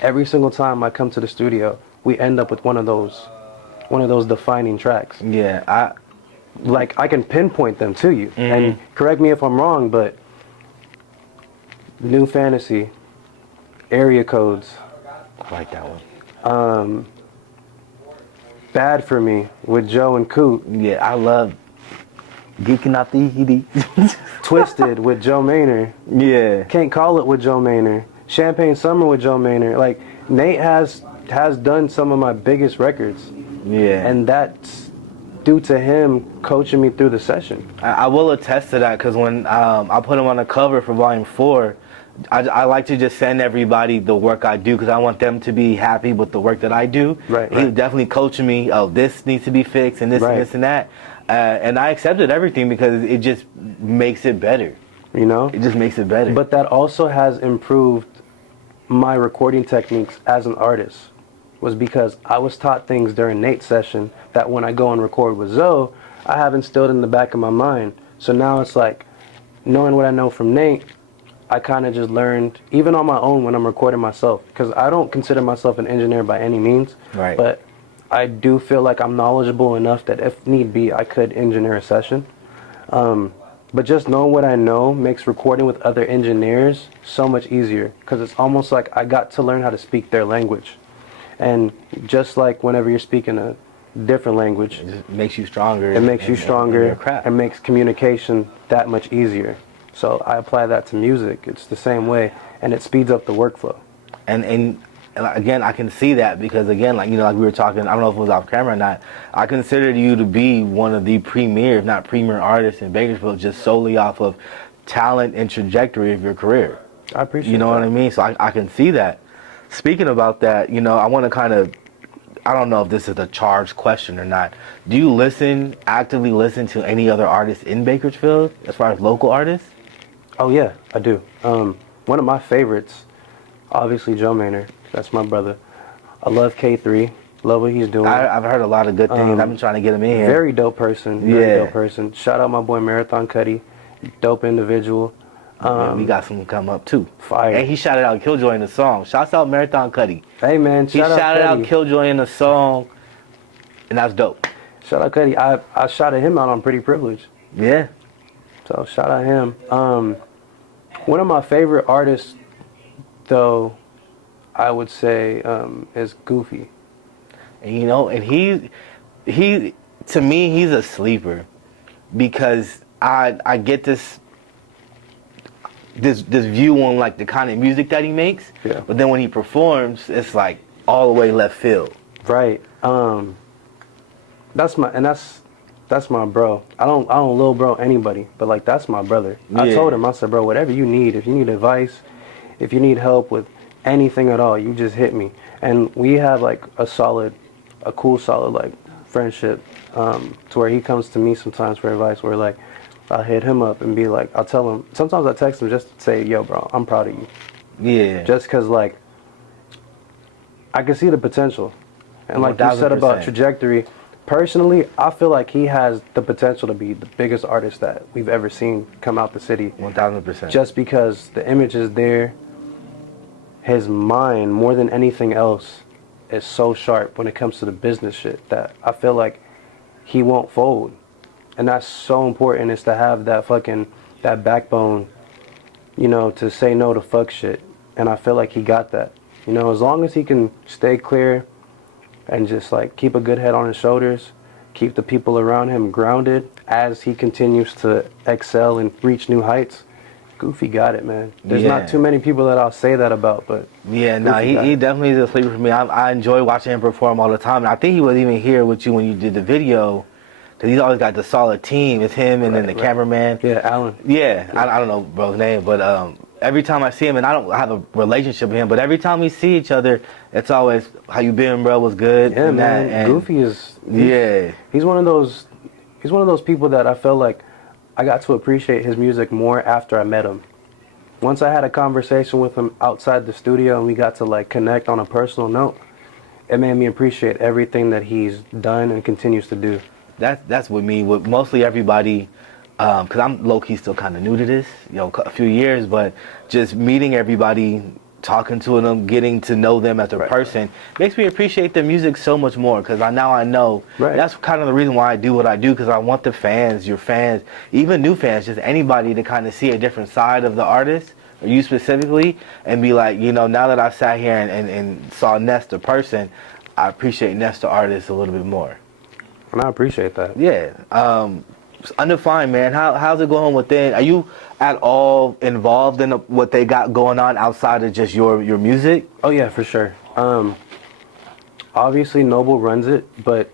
every single time I come to the studio, we end up with one of those defining tracks. Yeah, I can pinpoint them to you. And correct me if I'm wrong, but New Fantasy, Area Codes. I like that one. Bad For Me with Joe and Coot. Yeah, I love Geeking Out the ED. Twisted with Joe Maynard. Yeah. Can't Call It with Joe Maynard. Champagne Summer with Joe Maynard. Like, Nate has done some of my biggest records. Yeah. And that's due to him coaching me through the session. I will attest to that, because when I put him on the cover for Volume 4, I like to just send everybody the work I do, because I want them to be happy with the work that I do. Right. He was definitely coaching me, this needs to be fixed, and this and this and that. And I accepted everything because it just makes it better. It just makes it better. But that also has improved my recording techniques as an artist, was because I was taught things during Nate's session that when I go and record with Zoe, I have instilled in the back of my mind. So now it's like, knowing what I know from Nate, I kind of just learned, even on my own when I'm recording myself, because I don't consider myself an engineer by any means, right. But I do feel like I'm knowledgeable enough that if need be, I could engineer a session. But just knowing what I know makes recording with other engineers so much easier, because it's almost like I got to learn how to speak their language. And just like whenever you're speaking a different language, it just makes you stronger. It makes you stronger and makes communication that much easier. So I apply that to music. It's the same way, and it speeds up the workflow. And again, I can see that because, again, like we were talking, I don't know if it was off camera or not, I considered you to be one of the premier, if not premier artists in Bakersfield, just solely off of talent and trajectory of your career. I appreciate that. You know what I mean? So I can see that. Speaking about that, I want to kind of, I don't know if this is a charged question or not. Do you actively listen to any other artists in Bakersfield as far as local artists? Oh yeah, I do. One of my favorites, obviously Joe Maynard. That's my brother. I love K3. Love what he's doing. I've heard a lot of good things. I've been trying to get him in here. Very dope person. Very dope person. Shout out my boy Marathon Cuddy. Dope individual. We got some come up too. Fire. And he shouted out Killjoy in the song. Shouts out Marathon Cuddy. Hey man, he shouted out Killjoy in the song, and that's dope. Shout out Cuddy. I shouted him out on Pretty Privilege. Yeah. So shout out him. One of my favorite artists, though, I would say is Goofy. And and he to me, he's a sleeper, because I get this view on like the kind of music that he makes, but then when he performs, it's like all the way left field. Right. That's my bro. I don't little bro anybody, but like that's my brother. Yeah. I told him, I said, bro, whatever you need, if you need advice, if you need help with anything at all, you just hit me. And we have like a cool solid like friendship, to where he comes to me sometimes for advice, where like I'll hit him up and be like, I'll tell him, sometimes I text him just to say, yo bro, I'm proud of you. Yeah. Just cause like I can see the potential. And like you said about trajectory, personally, I feel like he has the potential to be the biggest artist that we've ever seen come out the city. 1000%. Just because the image is there, his mind, more than anything else, is so sharp when it comes to the business shit that I feel like he won't fold. And that's so important, is to have that backbone, you know, to say no to fuck shit. And I feel like he got that. You know, as long as he can stay clear and just like keep a good head on his shoulders, keep the people around him grounded as he continues to excel and reach new heights, Goofy got it, man. There's not too many people that I'll say that about, but yeah, no, he definitely is a sleeper for me. I enjoy watching him perform all the time, and I think he was even here with you when you did the video, because he's always got the solid team. It's him and then the cameraman. Yeah, Alan. Yeah, I don't know bro's name, but every time I see him, and I don't have a relationship with him, but every time we see each other, it's always, how you been, bro? Was good? Yeah, man. And Goofy is. He's one of those. He's one of those people that I felt like I got to appreciate his music more after I met him. Once I had a conversation with him outside the studio and we got to like connect on a personal note, it made me appreciate everything that he's done and continues to do. That's with me, with mostly everybody, because I'm low-key still kind of new to this, you know, a few years, but just meeting everybody, talking to them, getting to know them as a person, makes me appreciate the music so much more, because now I know. That's kind of the reason why I do what I do, because I want the fans, your fans, even new fans, just anybody to kind of see a different side of the artist, or you specifically, and be like, you know, now that I sat here and saw Ness the person, I appreciate Ness the artist a little bit more. And I appreciate that. Yeah. Undefined, man. How's it going within? Are you at all involved in what they got going on outside of just your music? Oh yeah, for sure. Obviously Noble runs it, but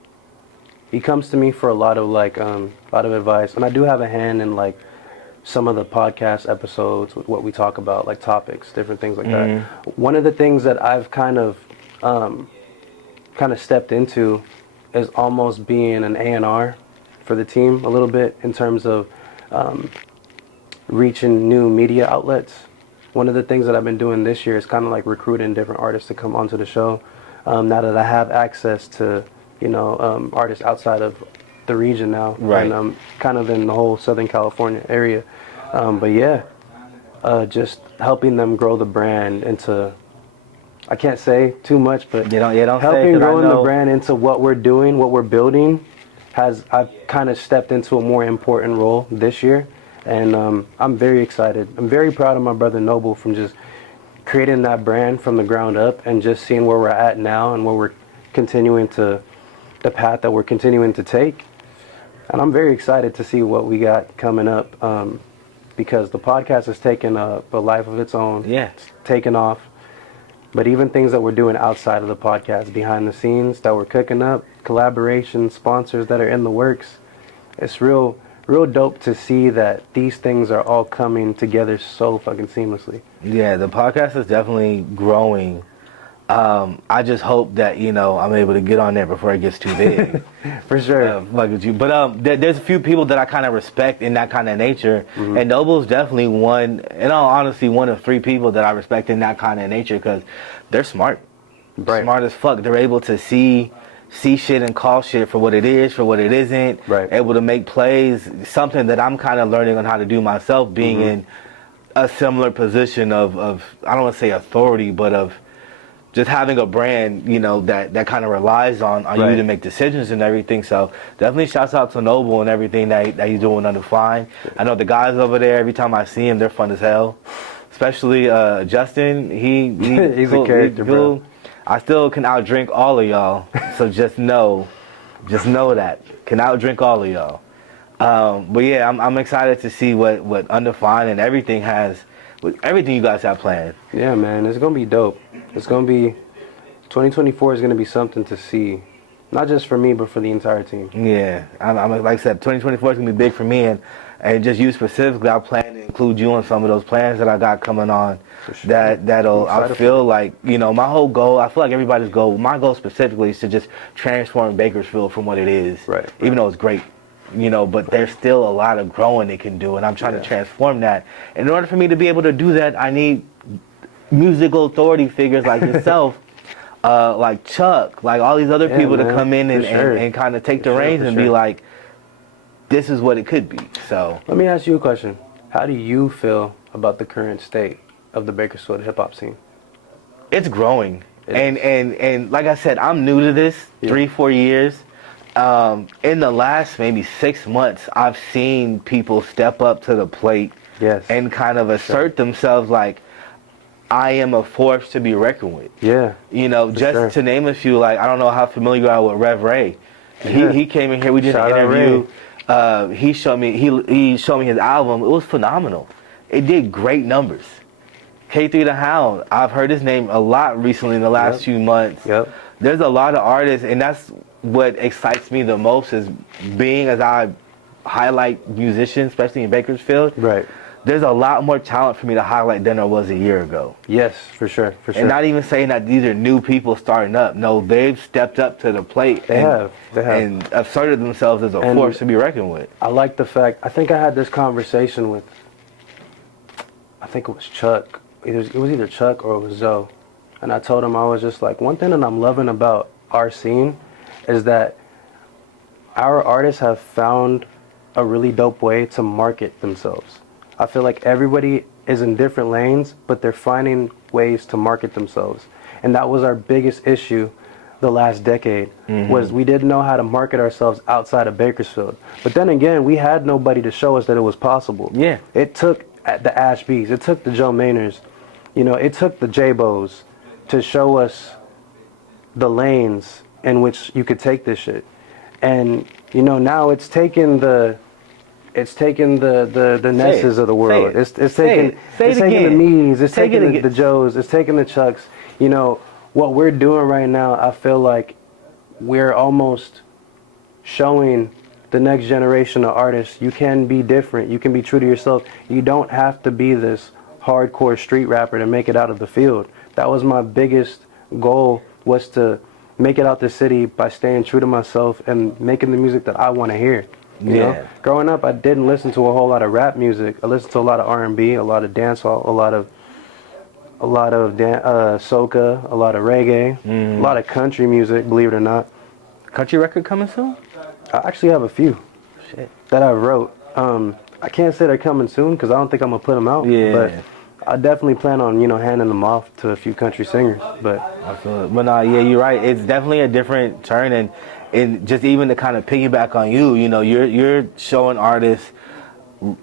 he comes to me for a lot of advice, and I do have a hand in like some of the podcast episodes with what we talk about, like topics, different things like that. One of the things that I've kind of stepped into is almost being an A&R for the team a little bit, in terms of reaching new media outlets. One of the things that I've been doing this year is kind of like recruiting different artists to come onto the show. Now that I have access to, you know, artists outside of the region now, and I'm kind of in the whole Southern California area. But yeah, just helping them grow the brand into, I can't say too much, but helping growing the brand into what we're doing, what we're building, I've kind of stepped into a more important role this year, and I'm very excited. I'm very proud of my brother Noble from just creating that brand from the ground up, and just seeing where we're at now and where we're continuing to, the path that we're continuing to take. And I'm very excited to see what we got coming up, because the podcast has taken a life of its own. Yeah. It's taken off. But even things that we're doing outside of the podcast, behind the scenes that we're cooking up, collaborations, sponsors that are in the works, it's real dope to see that these things are all coming together so fucking seamlessly. Yeah, the podcast is definitely growing. I just hope that, you know, I'm able to get on there before it gets too big. For sure. Fuck with you. But there's a few people that I kind of respect in that kind of nature. And Noble's definitely one, in all honesty, one of 3 people that I respect in that kind of nature, because they're smart. Smart as fuck. They're able to see shit and call shit for what it is, for what it isn't. Able to make plays, something that I'm kind of learning on how to do myself, being in a similar position of I don't want to say authority, but of just having a brand, you know, that kind of relies on you to make decisions and everything. So definitely shouts out to Noble and everything that he's doing Undefined. I know the guys over there, every time I see him, they're fun as hell. Especially Justin, he's a character, bro. I still can outdrink all of y'all, so just know that. Can outdrink all of y'all. But yeah, I'm excited to see what Undefined and everything has, with everything you guys have planned. Yeah, man, it's gonna be dope. It's gonna be 2024 is going to be something to see, not just for me, but for the entire team. Yeah, I'm like I said, 2024 is gonna be big for me, and just you specifically, I plan to include you on some of those plans that I got coming on. Sure. I feel like, you know, my whole goal, I feel like everybody's goal, my goal specifically is to just transform Bakersfield from what it is. Right. Even though it's great, you know, but there's still a lot of growing it can do, and I'm trying to transform that. And in order for me to be able to do that, I need musical authority figures like yourself. Like Chuck, like all these other people to come in and kind of take the reins and be like, this is what it could be. So let me ask you a question. How do you feel about the current state of the Bakersfield hip hop scene? It's growing. And like I said, I'm new to this, 3-4 years. In the last maybe 6 months, I've seen people step up to the plate and kind of assert themselves like, I am a force to be reckoned with. Yeah. You know, just to name a few, like, I don't know how familiar you are with Rev Ray. He came in here, we did an interview. He showed me his album. It was phenomenal. It did great numbers. K3 the Hound, I've heard his name a lot recently in the last few months. There's a lot of artists, and that's what excites me the most, is being, as I highlight musicians, especially in Bakersfield. Right. There's a lot more talent for me to highlight than there was a year ago. Yes, for sure. And not even saying that these are new people starting up. No, they've stepped up to the plate. They have. And asserted themselves as a force to be reckoned with. I like the fact, I think I had this conversation with, I think it was Chuck. It was either Chuck or it was Zoe. And I told him, I was just like, one thing that I'm loving about our scene is that our artists have found a really dope way to market themselves. I feel like everybody is in different lanes, but they're finding ways to market themselves. And that was our biggest issue the last decade, was we didn't know how to market ourselves outside of Bakersfield. But then again, we had nobody to show us that it was possible. Yeah. It took the Ashbys, it took the Joe Maynards, you know, it took the J-Bos to show us the lanes in which you could take this shit. And, you know, now it's taken the Nesses of the world. It's taking the Me's, it's taking the Joes, it's taking the Chucks. You know, what we're doing right now, I feel like we're almost showing the next generation of artists, you can be different, you can be true to yourself. You don't have to be this hardcore street rapper to make it out of the field. That was my biggest goal, was to make it out the city by staying true to myself and making the music that I want to hear. You know? Growing up, I didn't listen to a whole lot of rap music. I listened to a lot of R&B, a lot of dancehall, a lot of soca, a lot of reggae, a lot of country music, believe it or not. Country record coming soon? I actually have a few that I wrote. I can't say they're coming soon because I don't think I'm going to put them out. But I definitely plan on, you know, handing them off to a few country singers. But I feel it. But no, yeah, you're right. It's definitely a different turn, and just even to kind of piggyback on you know, you're showing artists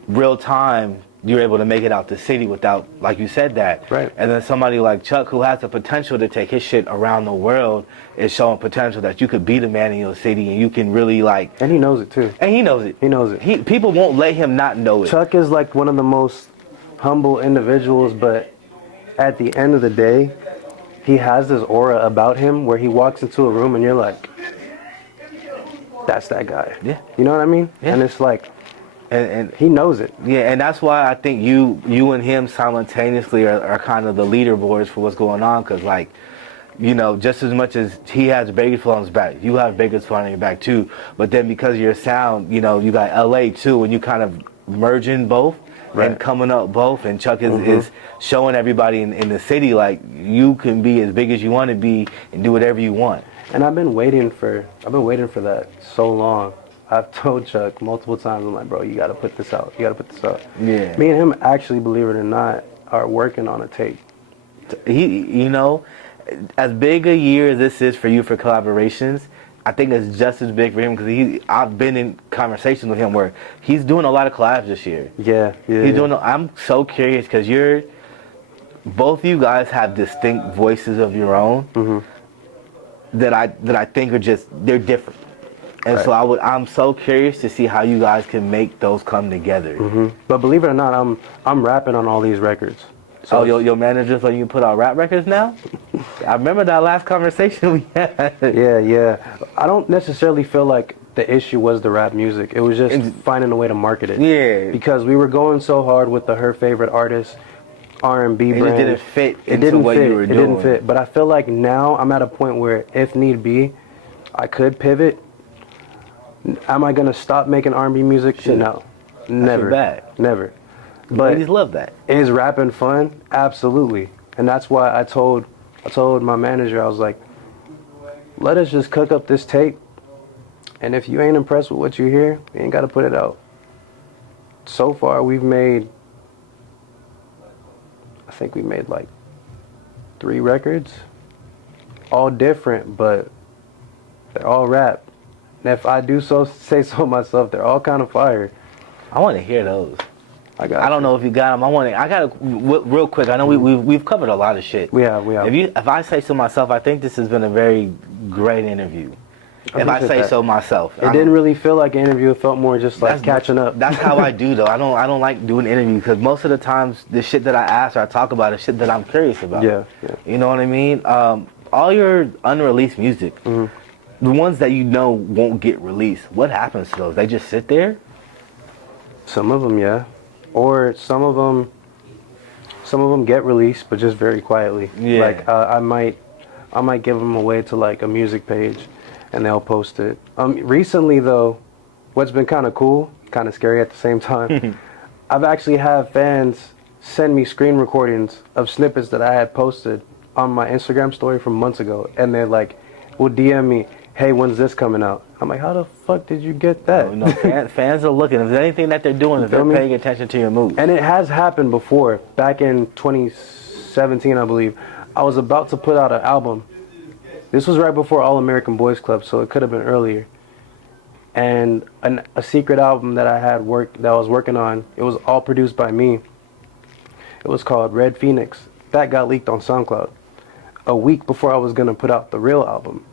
real time. You're able to make it out the city without, like you said, that. Right. And then somebody like Chuck, who has the potential to take his shit around the world, is showing potential that you could be the man in your city and you can really like. And he knows it too. And he knows it. He knows it. People won't let him not know it. Chuck is like one of the most humble individuals, but at the end of the day, he has this aura about him where he walks into a room and you're like, that's that guy. Yeah. You know what I mean? Yeah. And it's like, and he knows it. Yeah, and that's why I think you and him simultaneously are kind of the leaderboards for what's going on, because like, you know, just as much as he has Bakersfield on his back, you have Bakersfield on your back too. But then because of your sound, you know, you got LA too, and you kind of merging both and coming up both. And Chuck is showing everybody in the city like you can be as big as you want to be and do whatever you want. And I've been waiting for that so long. I've told Chuck multiple times, I'm like, bro, you got to put this out. You got to put this out. Yeah. Me and him actually, believe it or not, are working on a tape. You know, as big a year as this is for you for collaborations, I think it's just as big for him because I've been in conversations with him where he's doing a lot of collabs this year. Yeah. I'm so curious because both of you guys have distinct voices of your own that I think are they're different. And so I'm so curious to see how you guys can make those come together. But believe it or not, I'm rapping on all these records. So your manager's letting you put out rap records now? I remember that last conversation we had. Yeah. I don't necessarily feel like the issue was the rap music. It was just finding a way to market it. Yeah. Because we were going so hard with her favorite artist, R&B brand. It didn't fit into what you were doing. It didn't fit. But I feel like now I'm at a point where, if need be, I could pivot. Am I going to stop making R&B music? Shouldn't. No. Never. Bad. Never. But ladies love that. Is rapping fun? Absolutely. And that's why I told my manager, I was like, let us just cook up this tape, and if you ain't impressed with what you hear, you ain't got to put it out. So far, I think we made like 3 records, all different, but they're all rap. And if I do say so myself, they're all kind of fire. I want to hear those. I don't know if you got them. I got to real quick. I know we've covered a lot of shit. We have. If I say so myself, I think this has been a very great interview. If I say so myself, it didn't really feel like an interview. It felt more just like catching up. That's how I do though. I don't like doing interviews because most of the times the shit that I ask or I talk about is shit that I'm curious about. Yeah. You know what I mean? All your unreleased music, the ones that you know won't get released. What happens to those? They just sit there. Some of them, yeah. Or some of them get released, but just very quietly. Yeah. Like I might give them away to like a music page, and they'll post it. Recently though, what's been kind of cool, kind of scary at the same time, I've actually had fans send me screen recordings of snippets that I had posted on my Instagram story from months ago, and they're like, will DM me, hey, when's this coming out? I'm like, how the fuck did you get that? No, fans are looking. If there's anything that they're doing, if they're paying attention to your moves. And it has happened before. Back in 2017, I believe, I was about to put out an album. This was right before All American Boys Club, so it could have been earlier. And a secret album that I was working on, it was all produced by me. It was called Red Phoenix. That got leaked on SoundCloud a week before I was going to put out the real album.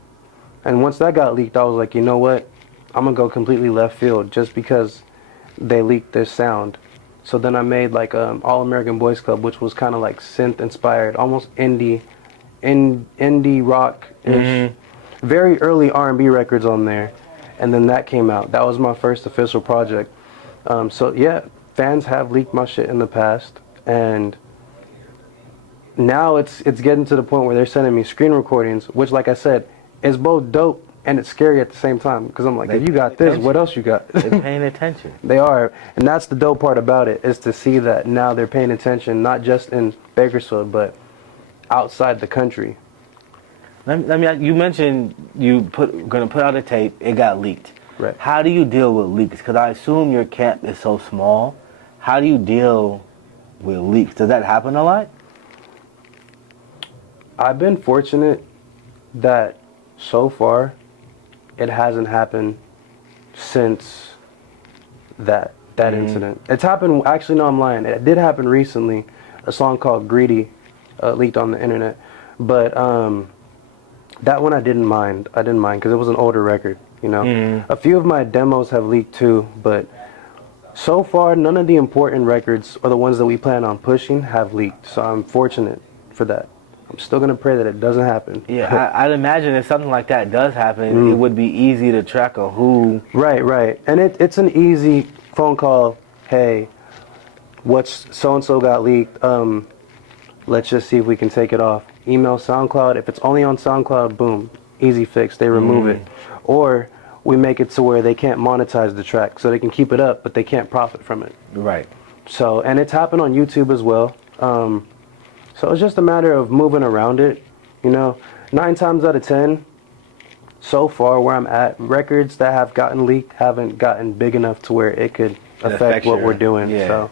And once that got leaked, I was like, you know what? I'm going to go completely left field just because they leaked this sound. So then I made like All American Boys Club, which was kind of like synth inspired, almost indie rock-ish. Very early R&B records on there. And then that came out. That was my first official project. So yeah, fans have leaked my shit in the past. And now it's getting to the point where they're sending me screen recordings, which, like I said, is both dope and it's scary at the same time. Because I'm like, if you got this, what else you got? They're paying attention. They are. And that's the dope part about it, is to see that now they're paying attention, not just in Bakersfield, but outside the country. You mentioned gonna put out a tape. It got leaked. Right. How do you deal with leaks? Because I assume your camp is so small. How do you deal with leaks? Does that happen a lot? I've been fortunate that so far it hasn't happened since that incident. It's happened, actually, no, I'm lying. It did happen recently. A song called Greedy leaked on the internet. But that one I didn't mind. Because it was an older record, you know. A few of my demos have leaked too, but so far none of the important records or the ones that we plan on pushing have leaked. So I'm fortunate for that. I'm still going to pray that it doesn't happen. Yeah, I'd imagine if something like that does happen, it would be easy to track of who... Right. And it's an easy phone call. Hey, what's so-and-so got leaked? Let's just see if we can take it off. Email SoundCloud. If it's only on SoundCloud, boom, easy fix. They remove it. Or we make it to where they can't monetize the track, so they can keep it up, but they can't profit from it. Right. So, and it's happened on YouTube as well. So it's just a matter of moving around it, you know. 9 times out of 10, so far where I'm at, records that have gotten leaked haven't gotten big enough to where it could affect what we're doing. Yeah. So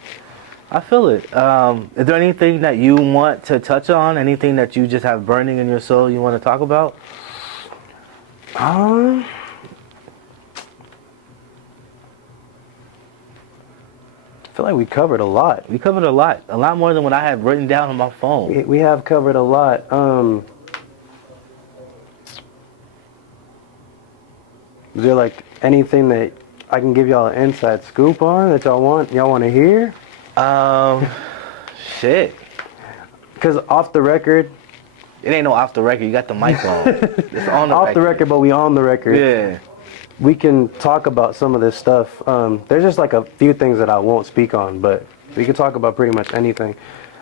I feel it. Is there anything that you want to touch on? Anything that you just have burning in your soul you want to talk about? I feel like we covered a lot. We covered a lot more than what I had written down on my phone. We have covered a lot. Is there like anything that I can give y'all an inside scoop on that y'all want to hear? Shit. Because off the record, it ain't no off the record. You got the mic on. It's on the off the record, but we on the record. Yeah. We can talk about some of this stuff. There's just like a few things that I won't speak on, but we can talk about pretty much anything.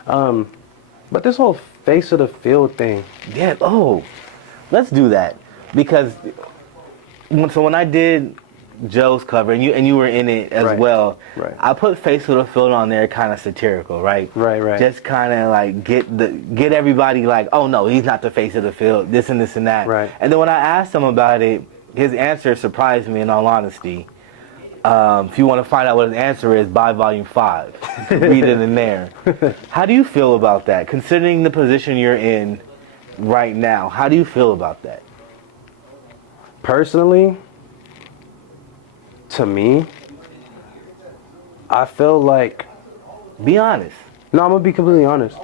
But this whole face of the field thing. Yeah. Oh, let's do that because when I did Joe's cover and you were in it as well. Right. I put face of the field on there, kind of satirical, right? Right. Just kind of like get everybody like, oh no, he's not the face of the field. This and this and that. Right. And then when I asked him about it, his answer surprised me. In all honesty, if you want to find out what his answer is, buy Volume 5. Read it in there. How do you feel about that? Considering the position you're in right now, how do you feel about that? Personally, to me, I feel like... Be honest. No, I'm going to be completely honest.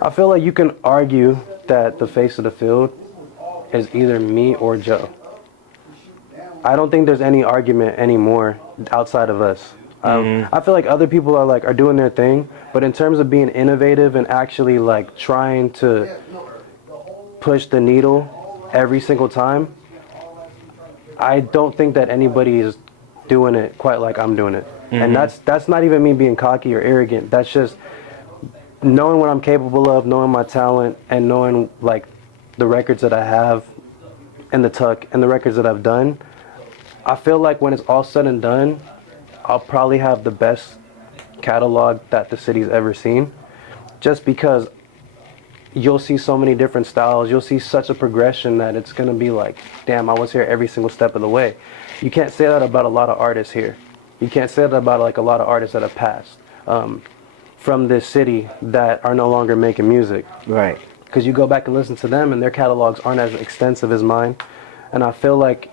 I feel like you can argue that the face of the field is either me or Joe. I don't think there's any argument anymore outside of us. I feel like other people are doing their thing, but in terms of being innovative and actually like trying to push the needle every single time, I don't think that anybody is doing it quite like I'm doing it. And that's not even me being cocky or arrogant. That's just knowing what I'm capable of, knowing my talent, and knowing like the records that I have in the tuck and the records that I've done. I feel like when it's all said and done, I'll probably have the best catalog that the city's ever seen, just because you'll see so many different styles. You'll see such a progression that it's going to be like, damn, I was here every single step of the way. You can't say that about a lot of artists here. You can't say that about like a lot of artists that have passed from this city that are no longer making music. Right. Because you go back and listen to them and their catalogs aren't as extensive as mine. And I feel like,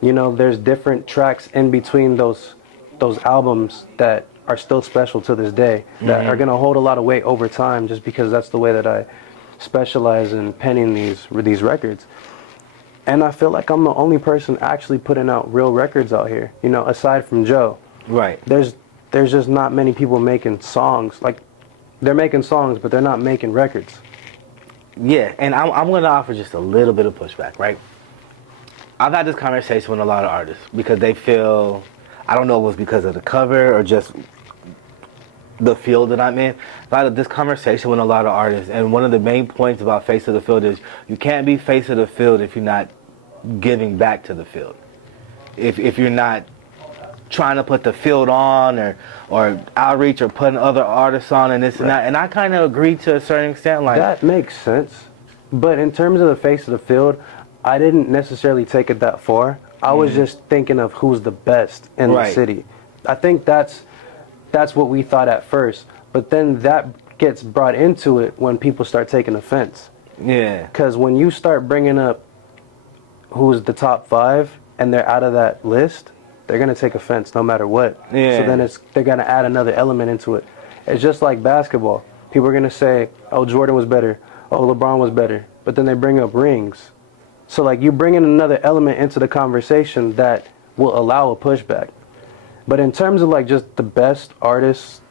you know, there's different tracks in between those albums that are still special to this day, that are going to hold a lot of weight over time, just because that's the way that I specialize in penning these records. And I feel like I'm the only person actually putting out real records out here, you know, aside from Joe. Right. There's just not many people making songs. Like, they're making songs, but they're not making records. Yeah, and I'm going to offer just a little bit of pushback, right? I've had this conversation with a lot of artists because they feel, I don't know if it was because of the cover or just the field that I'm in. I've had this conversation with a lot of artists, and one of the main points about face of the field is you can't be face of the field if you're not giving back to the field. If you're not trying to put the field on or outreach or putting other artists on and this and that. And I kind of agree to a certain extent. Like, that makes sense. But in terms of the face of the field, I didn't necessarily take it that far. I was just thinking of who's the best in the city. I think that's what we thought at first. But then that gets brought into it when people start taking offense. Yeah. Because when you start bringing up who's the top 5 and they're out of that list, they're going to take offense no matter what. Yeah. So then they're going to add another element into it. It's just like basketball. People are going to say, oh, Jordan was better. Oh, LeBron was better. But then they bring up rings. So like you bring in another element into the conversation that will allow a pushback. But in terms of like just the best artists,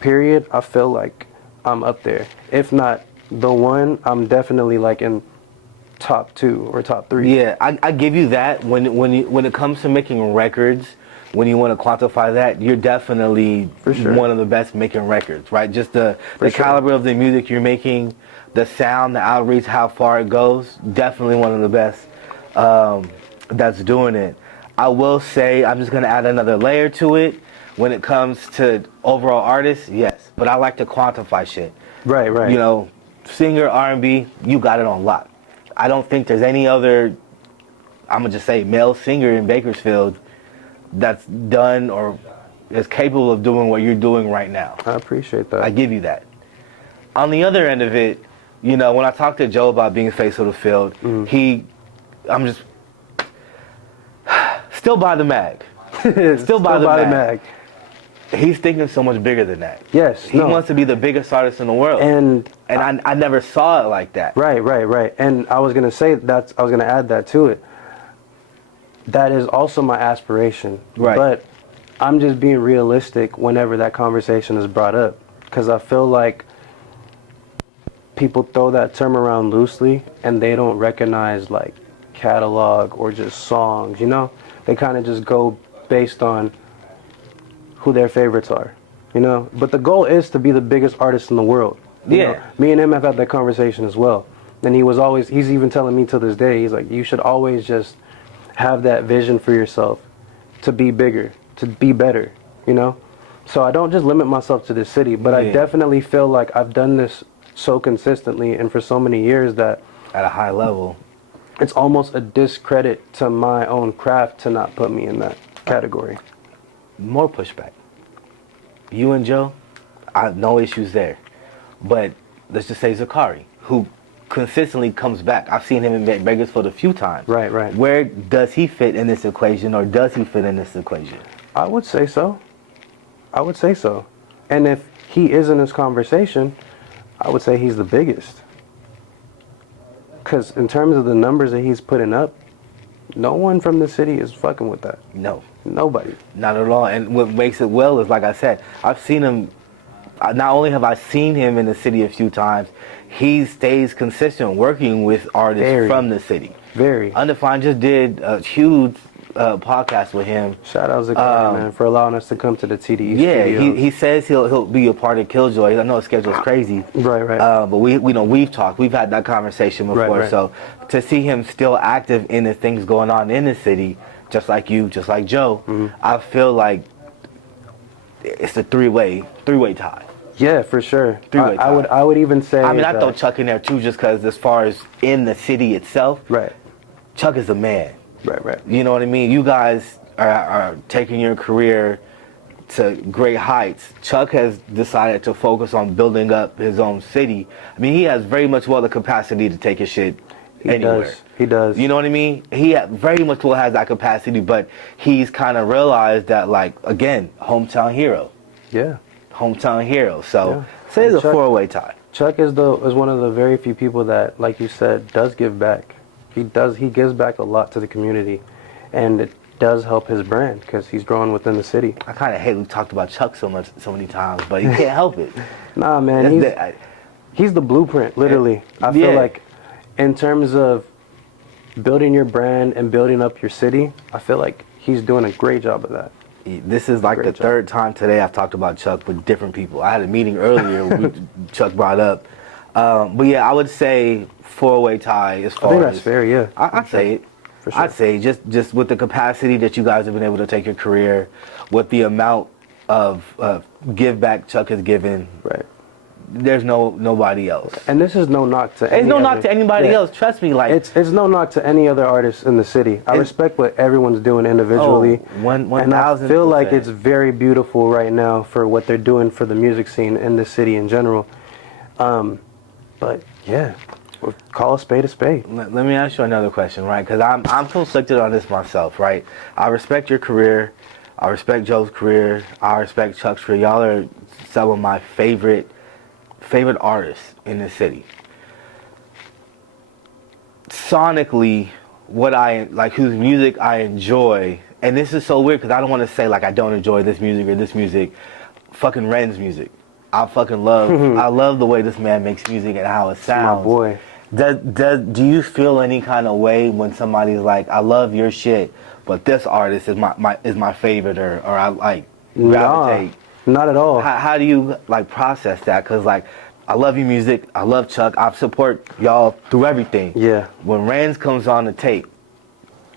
period, I feel like I'm up there. If not the one, I'm definitely like in top 2 or top 3. Yeah, I give you that. When it comes to making records, when you want to quantify that, you're definitely one of the best making records, right? Just the caliber of the music you're making, the sound, the outreach, how far it goes, definitely one of the best that's doing it. I will say, I'm just going to add another layer to it. When it comes to overall artists, yes, but I like to quantify shit. Right. You know, singer, R&B, you got it on lock. I don't think there's any other, I'm going to just say, male singer in Bakersfield that's done or is capable of doing what you're doing right now. I appreciate that. I give you that. On the other end of it, you know, when I talked to Joe about being face of the field, I'm just, still buy the mag. Still buy the mag. He's thinking so much bigger than that. Yes. He wants to be the biggest artist in the world. And I never saw it like that. Right. And I was going to say that, I was going to add that to it. That is also my aspiration. Right. But I'm just being realistic whenever that conversation is brought up. Because I feel like people throw that term around loosely and they don't recognize like catalog or just songs, you know? They kind of just go based on who their favorites are, you know? But the goal is to be the biggest artist in the world. You know? Me and him have had that conversation as well. And he's even telling me to this day, he's like, you should always just have that vision for yourself to be bigger, to be better, you know? So I don't just limit myself to this city, but I definitely feel like I've done this so consistently and for so many years that at a high level, it's almost a discredit to my own craft to not put me in that category. More pushback. You and Joe, I have no issues there. But let's just say Zakari, who consistently comes back. I've seen him in Bakersfield a few times. Right, right. Where does he fit in this equation, or does he fit in this equation? I would say so. I would say so. And if he is in this conversation, I would say he's the biggest. Because in terms of the numbers that he's putting up, no one from the city is fucking with that. No. Nobody. Not at all. And what makes it well is, like I said, I've seen him, not only have I seen him in the city a few times, he stays consistent working with artists from the city. Very. Undefined just did a huge podcast with him. Shout out Zakari, man, for allowing us to come to the TDE Studios. Yeah, he says he'll be a part of KILJOY. I know his schedule's crazy. Right, right. But we've talked. We've had that conversation before. Right, right. So to see him still active in the things going on in the city, just like you, just like Joe, I feel like it's a three-way tie. Yeah, for sure. Three-way tie. I would even say. I mean, I throw Chuck in there too, just because as far as in the city itself, right. Chuck is a man. Right, right. You know what I mean? You guys are taking your career to great heights. Chuck has decided to focus on building up his own city. I mean, he has very much the capacity to take his shit anywhere. He does. You know what I mean? He very much has that capacity, but he's kind of realized that, like, again, hometown hero. Yeah. Hometown hero. So, say it's a four-way tie. Chuck is one of the very few people that, like you said, does give back. He gives back a lot to the community, and it does help his brand because he's growing within the city. I kind of hate we talked about Chuck so many times, but you can't help it. Nah, man, he's the blueprint, literally. I feel like in terms of building your brand and building up your city, I feel like he's doing a great job of that. This is like the third time today I've talked about Chuck with different people. I had a meeting earlier Chuck brought up. But yeah, I would say four-way tie as far as... I think that's fair, yeah. I'd say it. For sure. I'd say just with the capacity that you guys have been able to take your career, with the amount of give back Chuck has given, right? There's nobody else. And this is no knock to It's no knock to anybody else. Trust me, like it's no knock to any other artist in the city. I respect what everyone's doing individually. 1,000%. And I feel like it's very beautiful right now for what they're doing for the music scene in the city in general. But yeah, we'll call a spade a spade. Let me ask you another question, right? Because I'm conflicted on this myself, right? I respect your career. I respect Joe's career. I respect Chuck's career. Y'all are some of my favorite artists in the city. Sonically, what I like, whose music I enjoy, and this is so weird because I don't want to say like I don't enjoy this music or this music. Fucking Ren's music. I fucking love. I love the way this man makes music and how it sounds. My boy. Do you feel any kind of way when somebody's like, I love your shit, but this artist is my favorite, or I like gravitate? Not at all. How do you like process that? Cause like, I love your music. I love Chuck. I support y'all through everything. Yeah. When Ren's comes on the tape,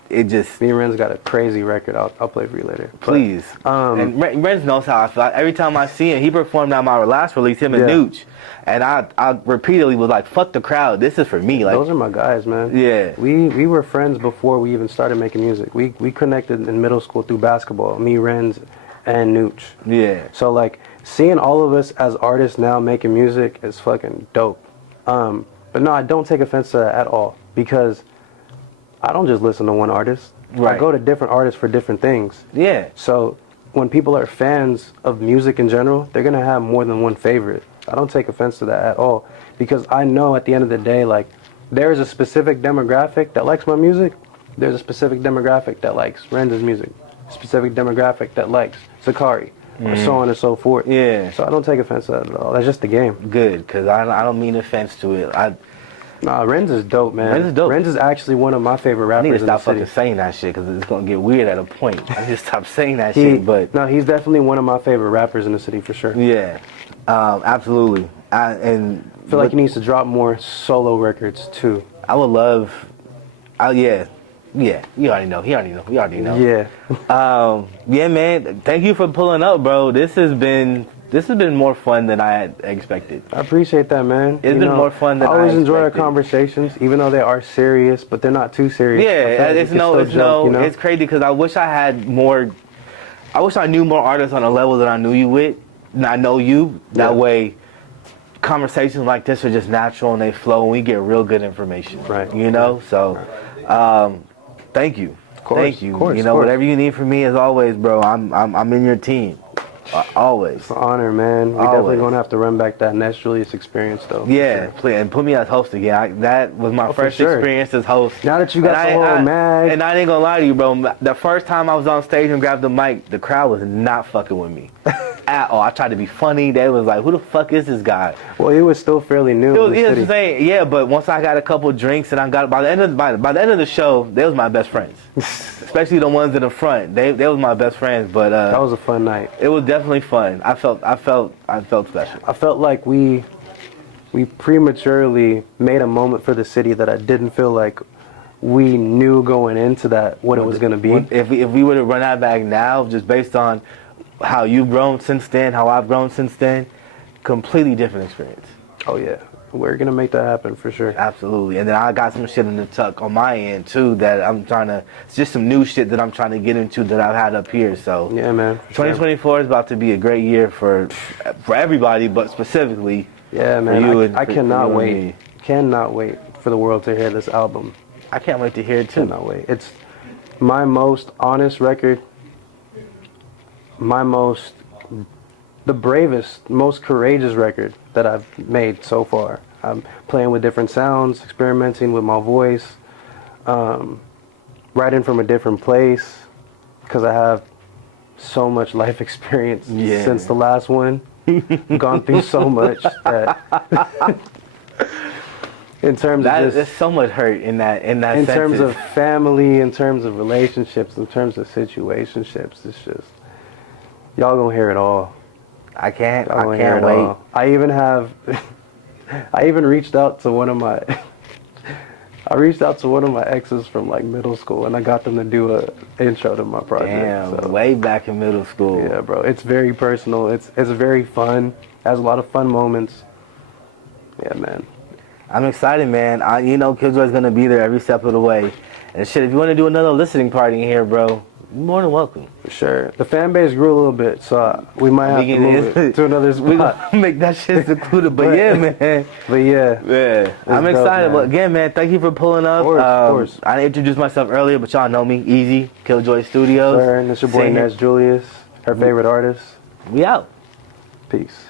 it just... Me and Ren's got a crazy record. I'll play for you later. Please. And Renz knows how I feel. Every time I see him, he performed on my last release, him and Nooch. And I repeatedly was like, fuck the crowd. This is for me. Like, those are my guys, man. Yeah. We were friends before we even started making music. We connected in middle school through basketball. Me, Renz, and Nooch. Yeah. So like, seeing all of us as artists now making music is fucking dope. But no, I don't take offense to that at all, because I don't just listen to one artist. Right. I go to different artists for different things. Yeah. So when people are fans of music in general, they're gonna have more than one favorite. I don't take offense to that at all, because I know at the end of the day, like, there's a specific demographic that likes my music. There's a specific demographic that likes Ren's music. A specific demographic that likes Zakari. or so on and so forth. Yeah. So I don't take offense to that at all. That's just the game. Good, because I don't mean offense to it. Nah, Renz is dope, man. Renz is dope. Renz is actually one of my favorite I rappers need to in the stop city. fucking saying that shit because it's going to get weird at a point. I need to stop saying that shit, but... No, he's definitely one of my favorite rappers in the city, for sure. Yeah, absolutely. I feel like he needs to drop more solo records, too. I would love... Yeah, you already know. We already know. Yeah. Yeah, man, thank you for pulling up, bro. This has been more fun than I had expected. I appreciate that, man. It's been more fun than I always enjoy our expected. conversations, even though they are serious, but they're not too serious. Yeah, It's it's crazy because I wish I had more. I wish I knew more artists on a level that I knew you with. And I know you that way. Conversations like this are just natural and they flow, and we get real good information. Right. You know, so thank you. Thank you. Of course, whatever you need from me, as always, bro. I'm in your team. Always. It's an honor, man. We definitely gonna have to run back that Ness Julius experience, though. Yeah, please, and put me as host again. That was my first experience as host. Now that you got the whole mag. And I ain't gonna lie to you, bro. The first time I was on stage and grabbed the mic, the crowd was not fucking with me at all. I tried to be funny. They was like, "Who the fuck is this guy?" Well, it was still fairly new. Yeah, but once I got a couple drinks and I got by the end of the show, they was my best friends. Especially the ones in the front. They was my best friends. But that was a fun night. It was definitely fun. I felt special. I felt like we prematurely made a moment for the city that I didn't feel like we knew going into that what it was going to be. If we were to run that back now, just based on how you've grown since then, how I've grown since then, completely different experience. Oh yeah, we're gonna make that happen for sure. Absolutely. And then I got some shit in the tuck on my end too that it's just some new shit that I'm trying to get into that I've had up here. So yeah, man. 2024 is about to be a great year for everybody, but specifically yeah, man. for you I cannot wait. Me. Cannot wait for the world to hear this album. I can't wait to hear it too. Cannot wait. It's my most honest record. The bravest, most courageous record that I've made so far. I'm playing with different sounds, experimenting with my voice, writing from a different place because I have so much life experience since the last one. Gone through so much that in terms of there's so much hurt in that in sentence. terms of family, in terms of relationships, in terms of situationships, it's just y'all gonna hear it all. I can't wait. I even reached out to one of my exes from like middle school, and I got them to do a intro to my project. Damn, so, way back in middle school. Yeah, bro. It's very personal. It's very fun. Has a lot of fun moments. Yeah, man. I'm excited, man. KILJOY's gonna be there every step of the way. And shit, if you want to do another listening party in here, bro, you're more than welcome. For sure. The fan base grew a little bit, so we might have to move it to another spot. We're gonna make that shit secluded, but yeah, man. But yeah. I'm excited. But again, man, thank you for pulling up. Of course. I introduced myself earlier, but y'all know me. Easy, KILJOY Studios. Sir, and it's your boy Ness Julius, her favorite artist. We out. Peace.